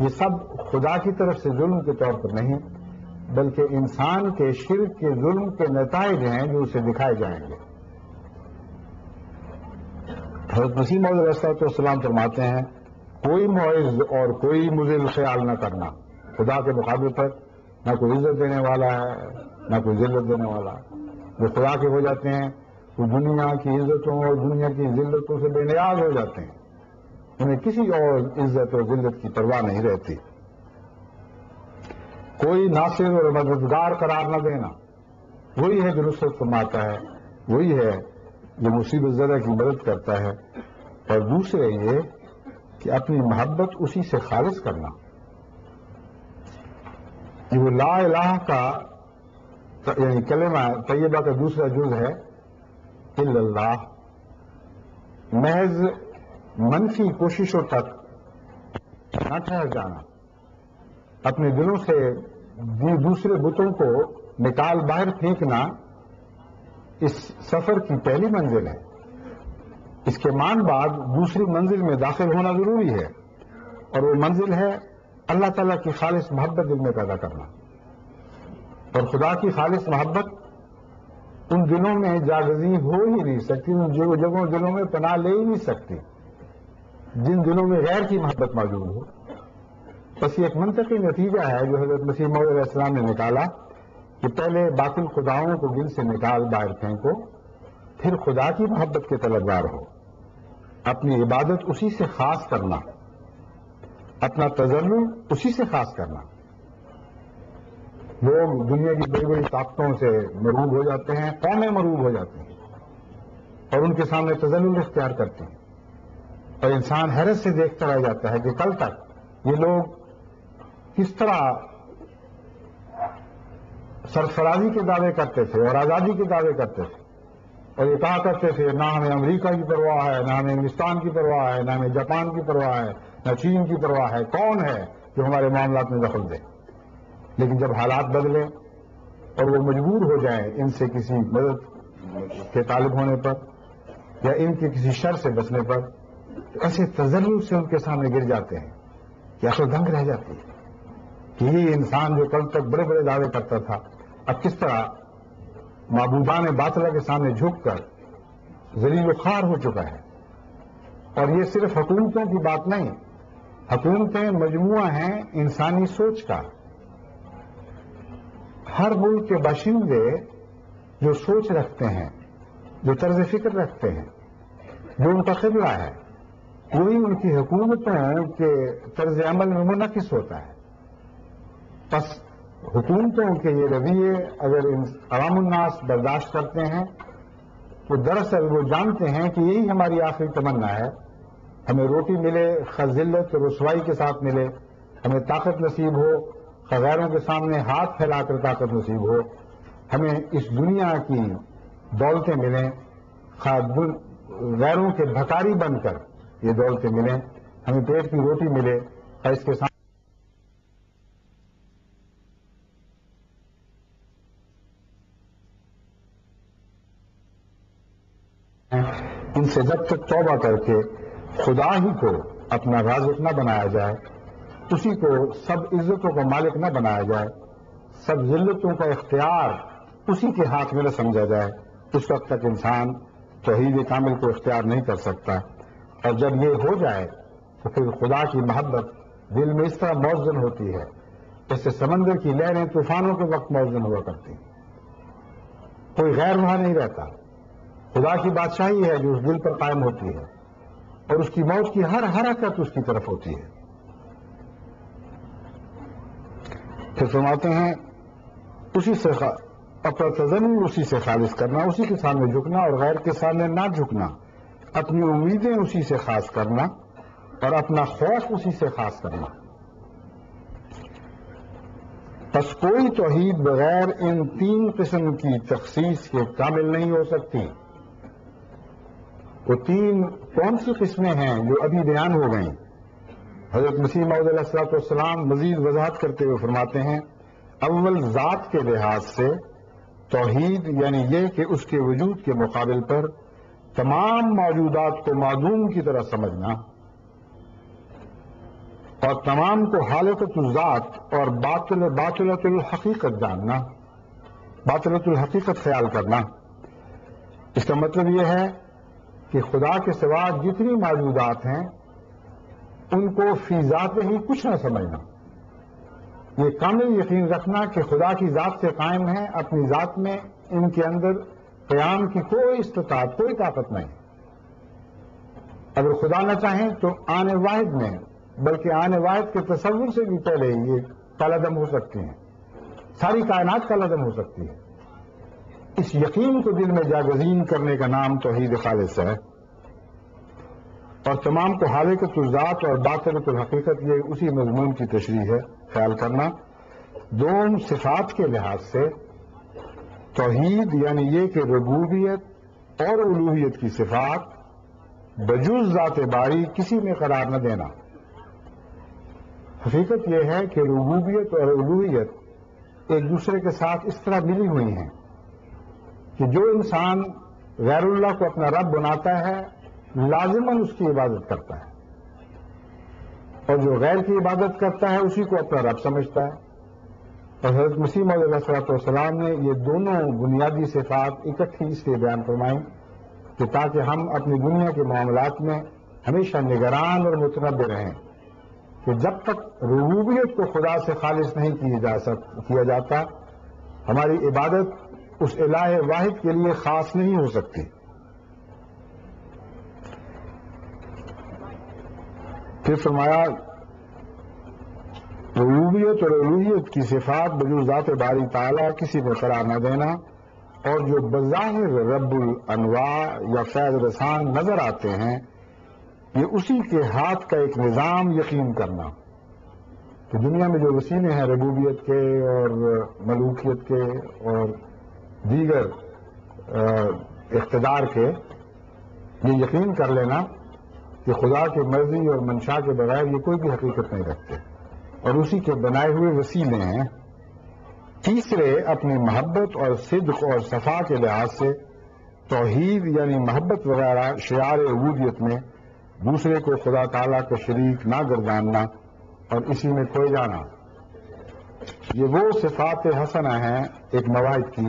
یہ سب خدا کی طرف سے ظلم کے طور پر نہیں بلکہ انسان کے شرک کے ظلم کے نتائج ہیں جو اسے دکھائے جائیں گے۔ حضرت مسیح موعود علیہ السلام فرماتے ہیں کوئی معز اور کوئی مذل خیال نہ کرنا، خدا کے مقابلے پر نہ کوئی عزت دینے والا ہے نہ کوئی ذلت دینے والا ہے۔ جو خدا کے ہو جاتے ہیں وہ دنیا کی عزتوں اور دنیا کی ذلتوں سے بے نیاز ہو جاتے ہیں، انہیں کسی اور عزت اور ذلت کی پرواہ نہیں رہتی۔ کوئی ناصر اور مددگار قرار نہ دینا، وہی ہے جو نصرت فرماتا ہے، وہی ہے جو مصیبت زدہ کی مدد کرتا ہے. اور دوسرے یہ کہ اپنی محبت اسی سے خالص کرنا. یہ وہ لا الہ کا یعنی کلمہ طیبہ کا دوسرا جز ہے الا اللہ. محض منفی کوششوں تک نہ ٹھہر جانا، اپنے دلوں سے دوسرے بتوں کو نکال باہر پھینکنا اس سفر کی پہلی منزل ہے. اس کے بعد دوسری منزل میں داخل ہونا ضروری ہے، اور وہ منزل ہے اللہ تعالیٰ کی خالص محبت دل میں پیدا کرنا. اور خدا کی خالص محبت ان دلوں میں جاگزی ہو ہی نہیں سکتی، ان جگہوں دلوں میں پناہ لے ہی نہیں سکتی جن دلوں میں غیر کی محبت موجود ہو. بس یہ ایک منطقی نتیجہ ہے جو حضرت مسیح موعود علیہ السلام نے نکالا کہ پہلے باطل خداؤں کو دل سے نکال باہر پھینکو، پھر خدا کی محبت کے طلبگار ہو. اپنی عبادت اسی سے خاص کرنا، اپنا تذلل اسی سے خاص کرنا. لوگ دنیا کی بڑی بڑی طاقتوں سے مروب ہو جاتے ہیں، قومیں مروب ہو جاتی ہیں اور ان کے سامنے تذلل اختیار کرتے ہیں، اور انسان حیرت سے دیکھتا رہ جاتا ہے کہ کل تک یہ لوگ کس طرح سرفرازی کے دعوے کرتے تھے اور آزادی کے دعوے کرتے تھے، اور یہ کہا کرتے تھے نہ ہمیں امریکہ کی پرواہ ہے، نہ ہمیں ہندوستان کی پرواہ ہے، نہ ہمیں جاپان کی پرواہ ہے، نہ چین کی پرواہ ہے. کون ہے جو ہمارے معاملات میں دخل دے؟ لیکن جب حالات بدلے اور وہ مجبور ہو جائیں ان سے کسی مدد کے طالب ہونے پر یا ان کے کسی شر سے بچنے پر، ایسے تذلل سے ان کے سامنے گر جاتے ہیں کہ عقل دنگ رہ جاتی ہے کہ یہ انسان جو کل تک بڑے بڑے دعوے کرتا تھا اب کس طرح معبودان باطلہ کے سامنے جھک کر ذلیل و خوار ہو چکا ہے. اور یہ صرف حکومتوں کی بات نہیں، حکومتیں مجموعہ ہیں انسانی سوچ کا. ہر ملک کے باشندے جو سوچ رکھتے ہیں، جو طرز فکر رکھتے ہیں، جو ان کا قبلہ ہے، وہی ان کی حکومتوں کے طرز عمل میں منعکس ہوتا ہے. بس حکومتوں کے یہ رویے اگر عوام الناس برداشت کرتے ہیں تو دراصل وہ جانتے ہیں کہ یہی ہماری آخری تمنا ہے. ہمیں روٹی ملے، خذلت اور رسوائی کے ساتھ ملے، ہمیں طاقت نصیب ہو، غیروں کے سامنے ہاتھ پھیلا کر طاقت نصیب ہو، ہمیں اس دنیا کی دولتیں ملیں، غیروں کے بھکاری بن کر یہ دولتیں ملیں، ہمیں پیٹ کی روٹی ملے، اور اس کے سامنے ان سے جب تک توبہ کر کے خدا ہی کو اپنا رازق نہ بنایا جائے، اسی کو سب عزتوں کا مالک نہ بنایا جائے، سب ذلتوں کا اختیار اسی کے ہاتھ میں نہ سمجھا جائے، اس وقت تک انسان توحید کامل کو اختیار نہیں کر سکتا. اور جب یہ ہو جائے تو پھر خدا کی محبت دل میں اس طرح موزن ہوتی ہے جیسے سمندر کی لہریں طوفانوں کے وقت موزن ہوا کرتی ہیں. کوئی غیر وہاں نہیں رہتا. خدا کی بادشاہی ہے جو اس دل پر قائم ہوتی ہے، اور اس کی موت کی ہر حرکت اس کی طرف ہوتی ہے. پھر فرماتے ہیں اسی سے اپنا تذلل اسی سے خالص کرنا، اسی کے سامنے جھکنا اور غیر کے سامنے نہ جھکنا، اپنی امیدیں اسی سے خاص کرنا اور اپنا خوف اسی سے خاص کرنا. بس کوئی توحید بغیر ان تین قسم کی تخصیص کے کامل نہیں ہو سکتی. وہ تین کون سی قسمیں ہیں جو ابھی بیان ہو گئیں؟ حضرت مسیح موعود علیہ السلام مزید وضاحت کرتے ہوئے فرماتے ہیں اول ذات کے لحاظ سے توحید یعنی یہ کہ اس کے وجود کے مقابل پر تمام موجودات کو معدوم کی طرح سمجھنا اور تمام کو حالقۃ الذات اور باطلۃ الحقیقت جاننا، باطلۃ الحقیقت خیال کرنا. اس کا مطلب یہ ہے کہ خدا کے سوا جتنی موجودات ہیں ان کو فی ذات ہی کچھ نہ سمجھنا. یہ کامل یقین رکھنا کہ خدا کی ذات سے قائم ہے، اپنی ذات میں ان کے اندر قیام کی کوئی استطاعت، کوئی طاقت نہیں. اگر خدا نہ چاہیں تو آنے واحد میں، بلکہ آنے واحد کے تصور سے بھی پہلے یہ کالعدم ہو سکتے ہیں. ساری کائنات کا لازم ہو سکتی ہے۔ اس یقین کو دل میں جاگزین کرنے کا نام توحید خالص ہے، اور تمام کو حقیقت الذات اور باطنۃ الحقیقت یہ اسی مضمون کی تشریح ہے۔ خیال کرنا دونوں صفات کے لحاظ سے توحید یعنی یہ کہ ربوبیت اور الوہیت کی صفات بجز ذات باری کسی میں قرار نہ دینا۔ حقیقت یہ ہے کہ ربوبیت اور الوہیت ایک دوسرے کے ساتھ اس طرح ملی ہوئی ہیں کہ جو انسان غیر اللہ کو اپنا رب بناتا ہے لازماً اس کی عبادت کرتا ہے، اور جو غیر کی عبادت کرتا ہے اسی کو اپنا رب سمجھتا ہے۔ اور حضرت مسیح موعود علیہ الصلوۃ والسلام نے یہ دونوں بنیادی صفات اکٹھی اس لیے بیان فرمائیں کہ تاکہ ہم اپنی دنیا کے معاملات میں ہمیشہ نگران اور متنبع رہیں کہ جب تک ربوبیت کو خدا سے خالص نہیں کیا جاتا ہماری عبادت اس الہ واحد کے لیے خاص نہیں ہو سکتی۔ پھر فرمایا ربوبیت اور الوہیت کی صفات بجز ذات باری تعالیٰ کسی میں قرار نہ دینا، اور جو بظاہر رب الانواع یا فیض رسان نظر آتے ہیں یہ اسی کے ہاتھ کا ایک نظام یقین کرنا کہ دنیا میں جو وسیلے ہیں ربوبیت کے اور ملوکیت کے اور دیگر اقتدار کے، یہ یقین کر لینا کہ خدا کی مرضی اور منشا کے بغیر یہ کوئی بھی حقیقت نہیں رکھتے اور اسی کے بنائے ہوئے وسیلے ہیں۔ تیسرے اپنی محبت اور صدق اور صفا کے لحاظ سے توحید یعنی محبت وغیرہ شعار عبودیت میں دوسرے کو خدا تعالیٰ کا شریک نہ گرداننا اور اسی میں کھوئے جانا، یہ وہ صفات حسنہ ہیں ایک مواہد کی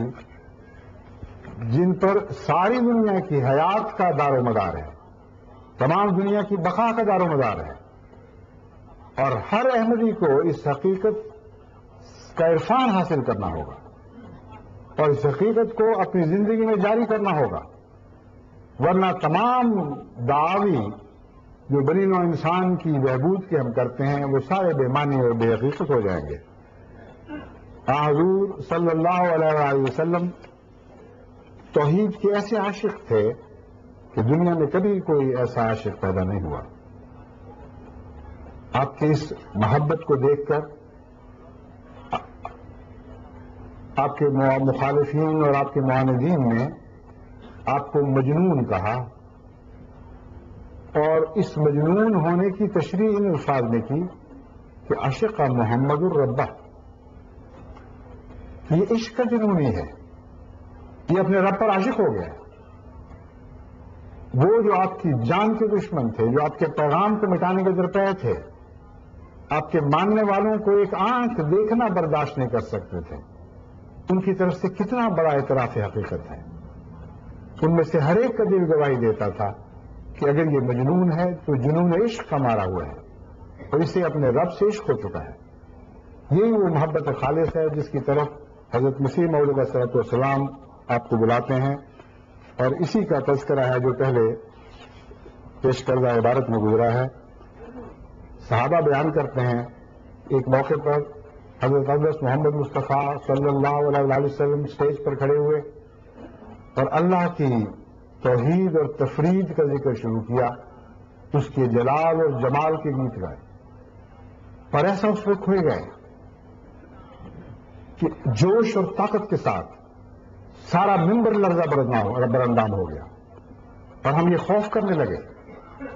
جن پر ساری دنیا کی حیات کا دار و مدار ہے، تمام دنیا کی بقا کا دار و مدار ہے، اور ہر احمدی کو اس حقیقت کا عرفان حاصل کرنا ہوگا اور اس حقیقت کو اپنی زندگی میں جاری کرنا ہوگا، ورنہ تمام دعوی جو بنی نوع انسان کی بہبود کے ہم کرتے ہیں وہ سارے بے معنی اور بے حقیقت ہو جائیں گے۔ حضور صلی اللہ علیہ وآلہ وسلم توحید کے ایسے عاشق تھے کہ دنیا میں کبھی کوئی ایسا عاشق پیدا نہیں ہوا۔ آپ کی اس محبت کو دیکھ کر آپ کے مخالفین اور آپ کے معاندین نے آپ کو مجنون کہا، اور اس مجنون ہونے کی تشریح ان الفاظ نے کی کہ عشق محمد الربہ، یہ عشق کا جنونی ہے، یہ اپنے رب پر عاشق ہو گیا۔ وہ جو آپ کی جان کے دشمن تھے، جو آپ کے پیغام کو مٹانے کے درپے تھے، آپ کے ماننے والوں کو ایک آنکھ دیکھنا برداشت نہیں کر سکتے تھے، ان کی طرف سے کتنا بڑا اعتراف حقیقت ہے۔ ان میں سے ہر ایک کا دل گواہی دیتا تھا کہ اگر یہ مجنون ہے تو جنون عشق کا مارا ہوا ہے اور اسے اپنے رب سے عشق ہو چکا ہے۔ یہی وہ محبت خالص ہے جس کی طرف حضرت مسیح موعود علیہ الصلوۃ والسلام آپ کو بلاتے ہیں، اور اسی کا تذکرہ ہے جو پہلے پیش کردہ عبارت میں گزرا ہے۔ صحابہ بیان کرتے ہیں ایک موقع پر حضرت اقدس محمد مصطفیٰ صلی اللہ علیہ وسلم اسٹیج پر کھڑے ہوئے اور اللہ کی توحید اور تفرید کا ذکر شروع کیا، اس کے جلال اور جمال کے گیت گائے، پر ایسا اس میں کھوئے گئے کہ جوش اور طاقت کے ساتھ سارا ممبر لرزہ براندام ہو گیا، اور ہم یہ خوف کرنے لگے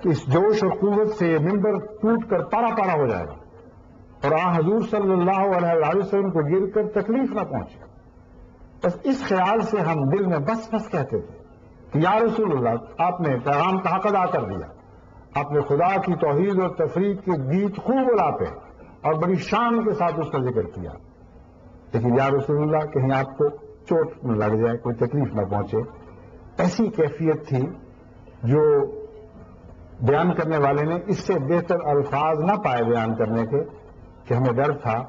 کہ اس جوش اور قوت سے یہ ممبر ٹوٹ کر پارا پارا ہو جائے گا اور حضور صلی اللہ علیہ وسلم کو گر کر تکلیف نہ پہنچے۔ بس اس خیال سے ہم دل میں بس کہتے تھے کہ یا رسول اللہ، آپ نے پیغام کا حق ادا کر دیا، آپ نے خدا کی توحید اور تفرید کے گیت خوب بلاتے اور بڑی شان کے ساتھ اس کا ذکر کیا، لیکن یا رسول اللہ کہیں آپ کو چوٹ نہ لگ جائے، کوئی تکلیف نہ پہنچے۔ ایسی کیفیت تھی جو بیان کرنے والے نے اس سے بہتر الفاظ نہ پائے بیان کرنے کے کہ ہمیں ڈر تھا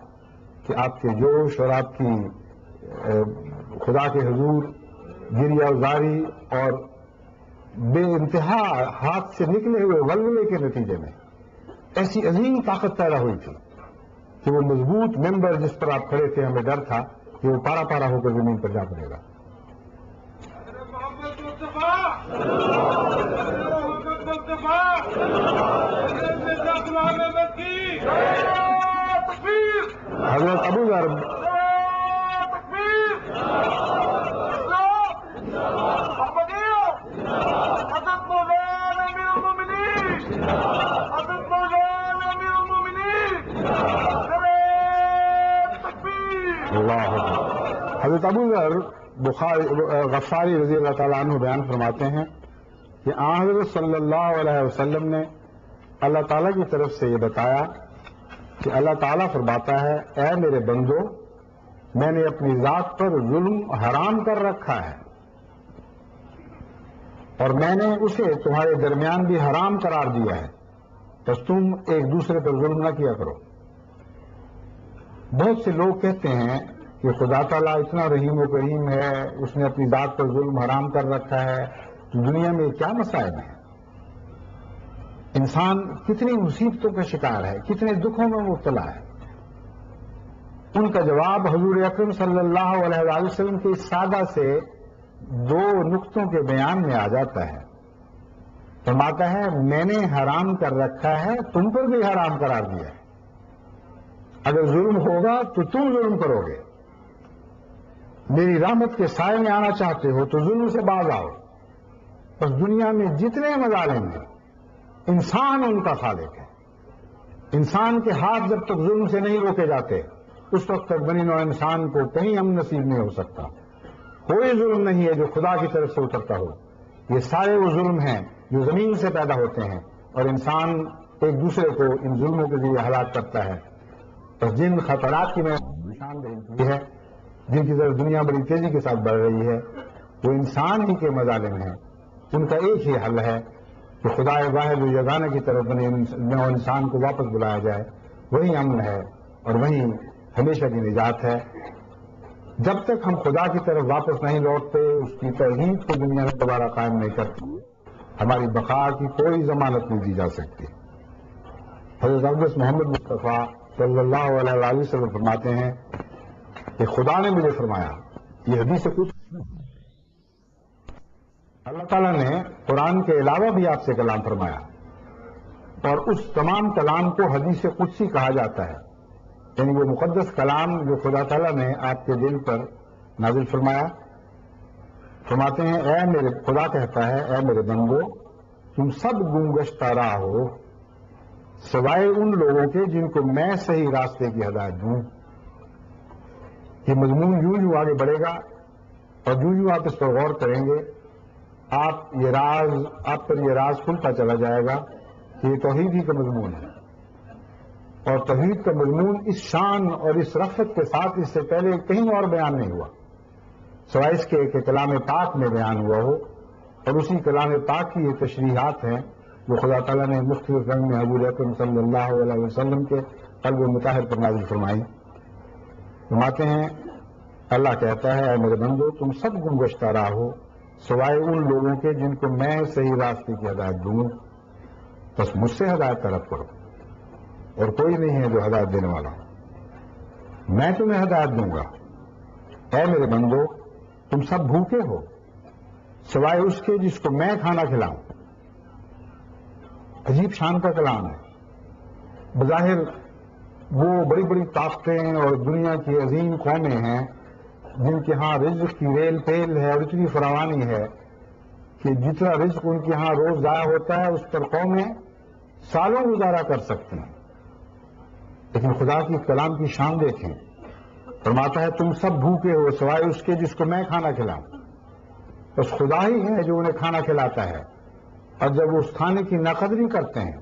کہ آپ کے جوش اور آپ کی خدا کے حضور گریہ زاری اور بے انتہا ہاتھ سے نکلے ہوئے ولولے کے نتیجے میں ایسی عظیم طاقت پیدا ہوئی تھی کہ وہ مضبوط ممبر جس پر آپ کھڑے تھے، ہمیں ڈر تھا کہ وہ پارا پارا ہو کر زمین پر جا پڑے گا. حضرت ابو ذر حضرت ابو ذر غفاری رضی اللہ تعالیٰ عنہ بیان فرماتے ہیں کہ حضرت صلی اللہ علیہ وسلم نے اللہ تعالیٰ کی طرف سے یہ بتایا کہ اللہ تعالیٰ فرماتا ہے اے میرے بندو میں نے اپنی ذات پر ظلم حرام کر رکھا ہے اور میں نے اسے تمہارے درمیان بھی حرام قرار دیا ہے، بس تم ایک دوسرے پر ظلم نہ کیا کرو. بہت سے لوگ کہتے ہیں کہ خدا تعالیٰ اتنا رحیم و کریم ہے، اس نے اپنی ذات پر ظلم حرام کر رکھا ہے، تو دنیا میں کیا مسائل ہیں؟ انسان کتنی مصیبتوں کا شکار ہے، کتنے دکھوں میں مبتلا ہے. ان کا جواب حضور اکرم صلی اللہ علیہ وآلہ وسلم کے اس سادہ سے دو نقطوں کے بیان میں آ جاتا ہے. فرماتا ہے میں نے حرام کر رکھا ہے، تم پر بھی حرام قرار دیا ہے. اگر ظلم ہوگا تو تم ظلم کرو گے. میری رحمت کے سائے میں آنا چاہتے ہو تو ظلم سے باز آؤ. بس دنیا میں جتنے مظالم ہیں انسان ان کا خالق ہے. انسان کے ہاتھ جب تک ظلم سے نہیں روکے جاتے اس وقت تک بنی نوع انسان کو کہیں امن نصیب نہیں ہو سکتا. کوئی ظلم نہیں ہے جو خدا کی طرف سے اترتا ہو. یہ سارے وہ ظلم ہیں جو زمین سے پیدا ہوتے ہیں اور انسان ایک دوسرے کو ان ظلموں کے ذریعے ہلاک کرتا ہے. بس جن خطرات کی میں نشاندہی کی ہے، جن کی طرف دنیا بڑی تیزی کے ساتھ بڑھ رہی ہے، وہ انسان ہی کے مظالم ہیں. ان کا ایک ہی حل ہے کہ خدا واحد و یگانہ کی طرف بنے انسان کو واپس بلایا جائے. وہی امن ہے اور وہی ہمیشہ کی نجات ہے. جب تک ہم خدا کی طرف واپس نہیں لوٹتے، اس کی توحید کو دنیا میں دوبارہ قائم نہیں کرتے، ہماری بقا کی کوئی ضمانت نہیں دی جا سکتی. حضرت اقدس محمد مصطفیٰ صلی اللہ علیہ وآلہ وسلم فرماتے ہیں کہ خدا نے مجھے فرمایا، یہ حدیث کچھ اللہ تعالیٰ نے قرآن کے علاوہ بھی آپ سے کلام فرمایا اور اس تمام کلام کو حدیث قدسی کہا جاتا ہے. یعنی وہ مقدس کلام جو خدا تعالیٰ نے آپ کے دل پر نازل فرمایا. فرماتے ہیں اے میرے خدا کہتا ہے اے میرے بندو تم سب گمگشتہ راہ ہو سوائے ان لوگوں کے جن کو میں صحیح راستے کی ہدایت دوں. یہ مضمون یوں آگے بڑھے گا اور یوں آپ اس پر غور کریں گے آپ پر یہ راز کھلتا چلا جائے گا کہ یہ توحید ہی کا مضمون ہے. اور توحید کا مضمون اس شان اور اس رفت کے ساتھ اس سے پہلے کہیں اور بیان نہیں ہوا سوائے اس کے کہ کلام پاک میں بیان ہوا ہو. اور اسی کلام پاک کی یہ تشریحات ہیں جو خدا تعالیٰ نے مختلف رنگ میں حضور اکرم صلی اللہ علیہ وسلم کے قلب مطہر پر نازل فرمائی. فرماتے ہیں اللہ کہتا ہے اے میرے بندو تم سب گمگشتہ راہ ہو سوائے ان لوگوں کے جن کو میں صحیح راستے کی ہدایت دوں. بس مجھ سے ہدایت طلب کرو اور کوئی نہیں ہے جو ہدایت دینے والا ہو. میں تمہیں ہدایت دوں گا. اے میرے بندو تم سب بھوکے ہو سوائے اس کے جس کو میں کھانا کھلاؤں. عجیب شان کا کلام ہے. بظاہر وہ بڑی بڑی طاقتیں اور دنیا کی عظیم قومیں ہیں جن کے ہاں رزق کی ریل پیل ہے اور اتنی فراوانی ہے کہ جتنا رزق ان کے ہاں روز ضائع ہوتا ہے اس پر قومیں سالوں گزارا کر سکتی ہیں. لیکن خدا کی کلام کی شان دیکھیں. فرماتا ہے تم سب بھوکے ہو سوائے اس کے جس کو میں کھانا کھلاؤں. بس خدا ہی ہے جو انہیں کھانا کھلاتا ہے اور جب وہ اس کھانے کی ناقدری کرتے ہیں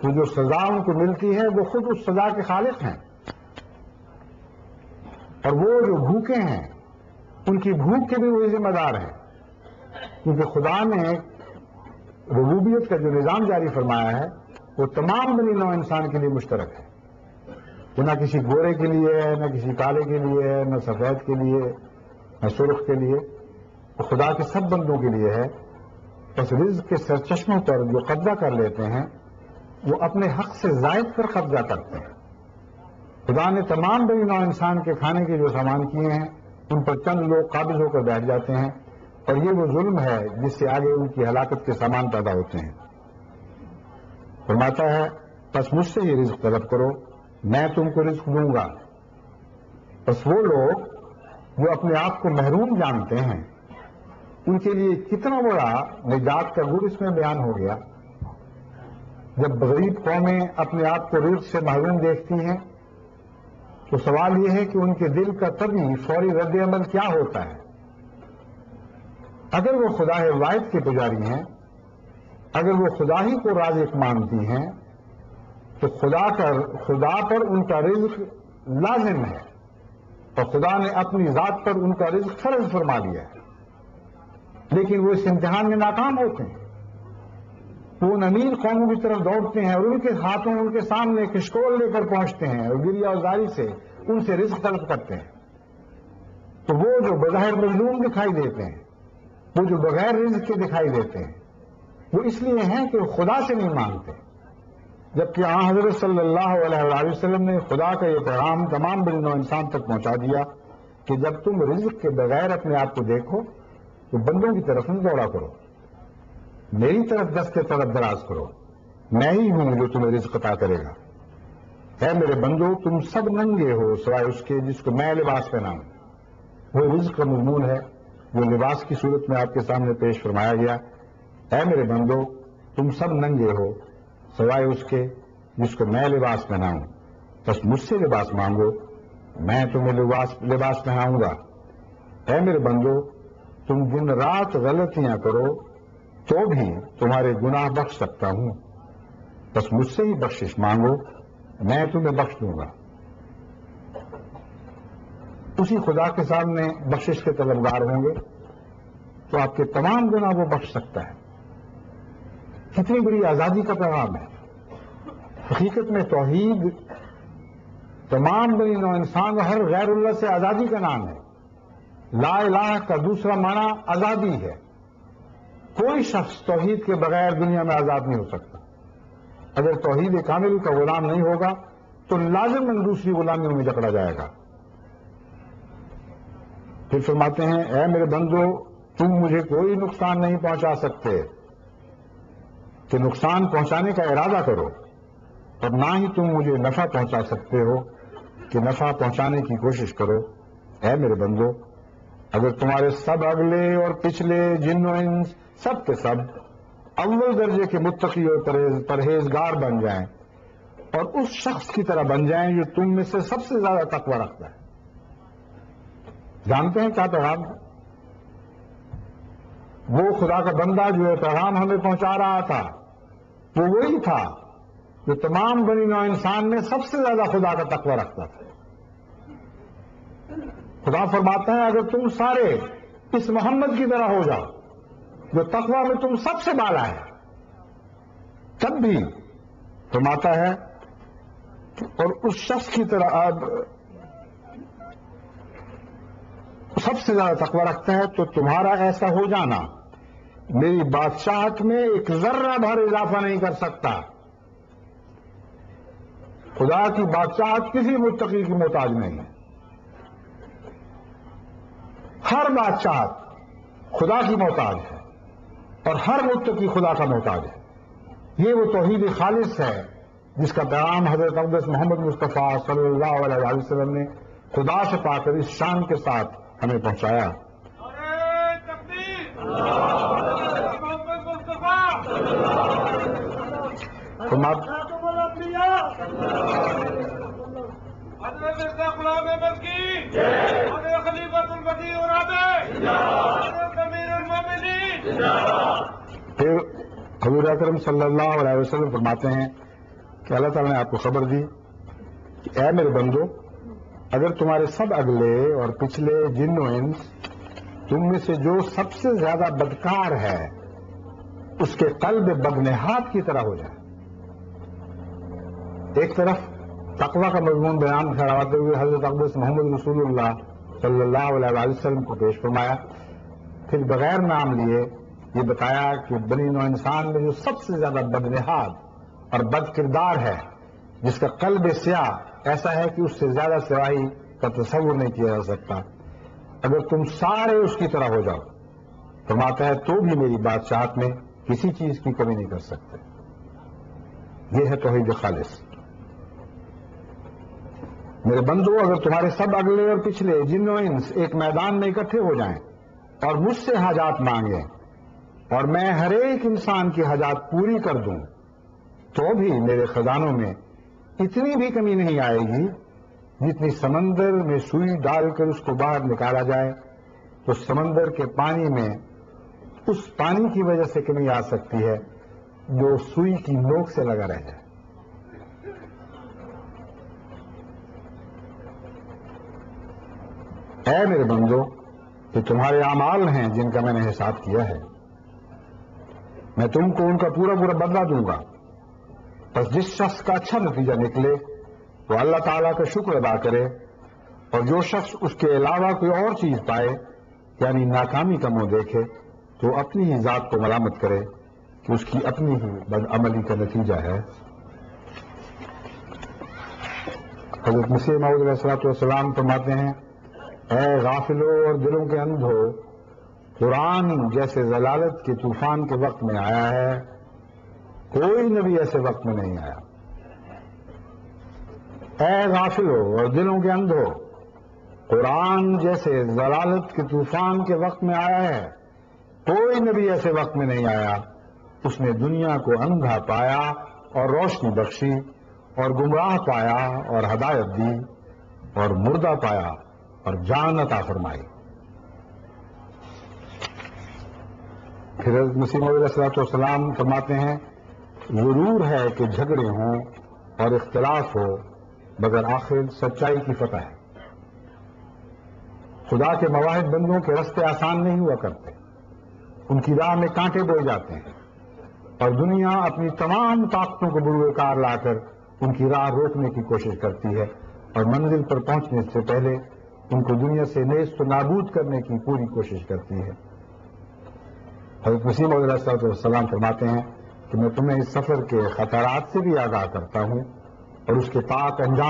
تو جو سزا ان کو ملتی ہے وہ خود اس سزا کے خالق ہیں. اور وہ جو بھوکے ہیں ان کی بھوک کے بھی وہی ذمہ دار ہیں کیونکہ خدا نے ربوبیت کا جو نظام جاری فرمایا ہے وہ تمام بنی نوع انسان کے لیے مشترک ہے. وہ نہ کسی گورے کے لیے ہے نہ کسی کالے کے لیے ہے نہ سفید کے لیے نہ سرخ کے لیے. وہ خدا کے سب بندوں کے لیے ہے. بس رزق کے سرچشموں پر جو قبضہ کر لیتے ہیں وہ اپنے حق سے زائد پر قبضہ کرتے ہیں. خدا نے تمام بنی نوع انسان کے کھانے کے جو سامان کیے ہیں ان پر چند لوگ قابض ہو کر بیٹھ جاتے ہیں، اور یہ وہ ظلم ہے جس سے آگے ان کی ہلاکت کے سامان پیدا ہوتے ہیں۔ فرماتا ہے بس مجھ سے یہ رزق طلب کرو، میں تم کو رزق دوں گا۔ بس وہ لوگ جو اپنے آپ کو محروم جانتے ہیں ان کے لیے کتنا بڑا نجات کا گڑ اس میں بیان ہو گیا۔ جب غریب قومیں اپنے آپ کو رزق سے محروم دیکھتی ہیں تو سوال یہ ہے کہ ان کے دل کا طبعی فوری رد عمل کیا ہوتا ہے؟ اگر وہ خدا واحد کے پجاری ہیں، اگر وہ خدا ہی کو رازق مانتی ہیں تو خدا پر ان کا رزق لازم ہے، اور خدا نے اپنی ذات پر ان کا رزق فرض فرما دیا ہے، لیکن وہ اس امتحان میں ناکام ہوتے ہیں۔ وہ ان امیر قوموں کی طرف دوڑتے ہیں اور ان کے ہاتھوں ان کے سامنے کشکول لے کر پہنچتے ہیں اور گریہ اور زاری سے ان سے رزق طلب کرتے ہیں، تو وہ جو بظاہر مظلوم دکھائی دیتے ہیں، وہ جو بغیر رزق کے دکھائی دیتے ہیں، وہ اس لیے ہیں کہ وہ خدا سے نہیں مانگتے، جبکہ حضرت صلی اللہ علیہ وسلم نے خدا کا یہ پیغام تمام بنی نوع انسان تک پہنچا دیا کہ جب تم رزق کے بغیر اپنے آپ کو دیکھو تو بندوں کی طرف نہ دوڑا کرو، میری طرف دست طلب دراز کرو، میں ہی ہوں جو تمہیں رزق عطا کرے گا۔ اے میرے بندو تم سب ننگے ہو سوائے اس کے جس کو میں لباس پہناؤں۔ وہ رزق کا مضمون ہے جو لباس کی صورت میں آپ کے سامنے پیش فرمایا گیا۔ اے میرے بندو تم سب ننگے ہو سوائے اس کے جس کو میں لباس پہناؤں، بس مجھ سے لباس مانگو، میں تمہیں لباس پہناؤں گا۔ اے میرے بندو تم دن رات غلطیاں کرو تو بھی تمہارے گناہ بخش سکتا ہوں، بس مجھ سے ہی بخشش مانگو، میں تمہیں بخش دوں گا۔ اسی خدا کے سامنے بخشش کے طلبگار ہوں گے تو آپ کے تمام گناہ وہ بخش سکتا ہے۔ کتنی بڑی آزادی کا پیغام ہے۔ حقیقت میں توحید تمام بنی نوع انسان اور ہر غیر اللہ سے آزادی کا نام ہے۔ لا الہ کا دوسرا معنی آزادی ہے۔ کوئی شخص توحید کے بغیر دنیا میں آزاد نہیں ہو سکتا۔ اگر توحید کامل کا غلام نہیں ہوگا تو لازماً دوسری غلامیوں میں جکڑا جائے گا۔ پھر فرماتے ہیں اے میرے بندو تم مجھے کوئی نقصان نہیں پہنچا سکتے کہ نقصان پہنچانے کا ارادہ کرو، اور نہ ہی تم مجھے نفع پہنچا سکتے ہو کہ نفع پہنچانے کی کوشش کرو۔ اے میرے بندو اگر تمہارے سب اگلے اور پچھلے جن و انس سب کے سب اول درجے کے متقی اور پرہیزگار بن جائیں اور اس شخص کی طرح بن جائیں جو تم میں سے سب سے زیادہ تقوی رکھتا ہے۔ جانتے ہیں کیا پیغام؟ وہ خدا کا بندہ جو یہ پیغام ہمیں پہنچا رہا تھا وہ وہی تھا جو تمام بنی نوع انسان میں سب سے زیادہ خدا کا تقوی رکھتا تھا۔ خدا فرماتا ہے اگر تم سارے اس محمد کی طرح ہو جاؤ جو تقوی میں تم سب سے بالا ہے، تب بھی فرماتا ہے اور اس شخص کی طرح سب سے زیادہ تقوی رکھتا ہے تو تمہارا ایسا ہو جانا میری بادشاہت میں ایک ذرہ بھر اضافہ نہیں کر سکتا۔ خدا کی بادشاہت کسی متقی کی محتاج نہیں ہے۔ ہر بادشاہت خدا کی محتاج ہے اور ہر متقی خدا کا محتاج ہے۔ یہ وہ توحید خالص ہے جس کا پیغام حضرت اقدس محمد مصطفیٰ صلی اللہ علیہ وسلم نے خدا سے پا کر اس شان کے ساتھ ہمیں پہنچایا۔ پھر حضور اکرم صلی اللہ علیہ وسلم فرماتے ہیں کہ اللہ تعالیٰ نے آپ کو خبر دی کہ اے میرے بندو اگر تمہارے سب اگلے اور پچھلے جن و انس تم میں سے جو سب سے زیادہ بدکار ہے اس کے قلب بدنہاد کی طرح ہو جائے۔ ایک طرف تقوی کا مضمون بیان کرواتے ہوئے حضرت اقدس محمد رسول اللہ صلی اللہ علیہ وسلم کو پیش فرمایا، پھر بغیر نام لیے یہ بتایا کہ بنی نوع انسان میں جو سب سے زیادہ بدنہاد اور بد کردار ہے، جس کا قلب سیاہ ایسا ہے کہ اس سے زیادہ سوائی کا تصور نہیں کیا جا سکتا. اگر تم سارے اس کی طرح ہو جاؤ، فرماتا ہے تو بھی میری بادشاہت میں کسی چیز کی کمی نہیں کر سکتے. یہ ہے توحید خالص. میرے بندو، اگر تمہارے سب اگلے اور پچھلے جن و انس ایک میدان میں اکٹھے ہو جائیں اور مجھ سے حاجات مانگیں اور میں ہر ایک انسان کی حاجات پوری کر دوں، تو بھی میرے خزانوں میں اتنی بھی کمی نہیں آئے گی جتنی سمندر میں سوئی ڈال کر اس کو باہر نکالا جائے تو سمندر کے پانی میں اس پانی کی وجہ سے کمی آ سکتی ہے جو سوئی کی نوک سے لگا رہ جائے. اے میرے بندو، یہ تمہارے اعمال ہیں جن کا میں نے حساب کیا ہے. میں تم کو ان کا پورا بدلہ دوں گا. بس جس شخص کا اچھا نتیجہ نکلے وہ اللہ تعالیٰ کا شکر ادا کرے، اور جو شخص اس کے علاوہ کوئی اور چیز پائے یعنی ناکامی کا منہ دیکھے تو اپنی ہی ذات کو ملامت کرے کہ اس کی اپنی ہی بدعملی کا نتیجہ ہے. حضرت مسیح موعود علیہ الصلوۃ والسلام فرماتے ہیں، اے غافلو اور دلوں کے اندھو، قرآن جیسے ضلالت کے طوفان کے وقت میں آیا ہے، کوئی نبی ایسے وقت میں نہیں آیا. اے غافلو اور دلوں کے اندھو، قرآن جیسے ضلالت کے طوفان کے وقت میں آیا ہے، کوئی نبی ایسے وقت میں نہیں آیا. اس نے دنیا کو اندھا پایا اور روشنی بخشی، اور گمراہ پایا اور ہدایت دی، اور مردہ پایا اور جان عطا فرمائی. پھر حضرت مسیح موعود علیہ الصلوۃ والسلام فرماتے ہیں، ضرور ہے کہ جھگڑے ہوں اور اختلاف ہو، مگر آخر سچائی کی فتح ہے. خدا کے مواہب بندوں کے رستے آسان نہیں ہوا کرتے، ان کی راہ میں کانٹے بوئے جاتے ہیں، اور دنیا اپنی تمام طاقتوں کو بروئے کار لا کر ان کی راہ روکنے کی کوشش کرتی ہے، اور منزل پر پہنچنے سے پہلے ان کو دنیا سے نیست و نابود کرنے کی پوری کوشش کرتی ہے. حضرت مسیح موعود علیہ السلام فرماتے ہیں کہ میں تمہیں اس سفر کے خطرات سے بھی آگاہ کرتا ہوں اور اس کے پاک انجام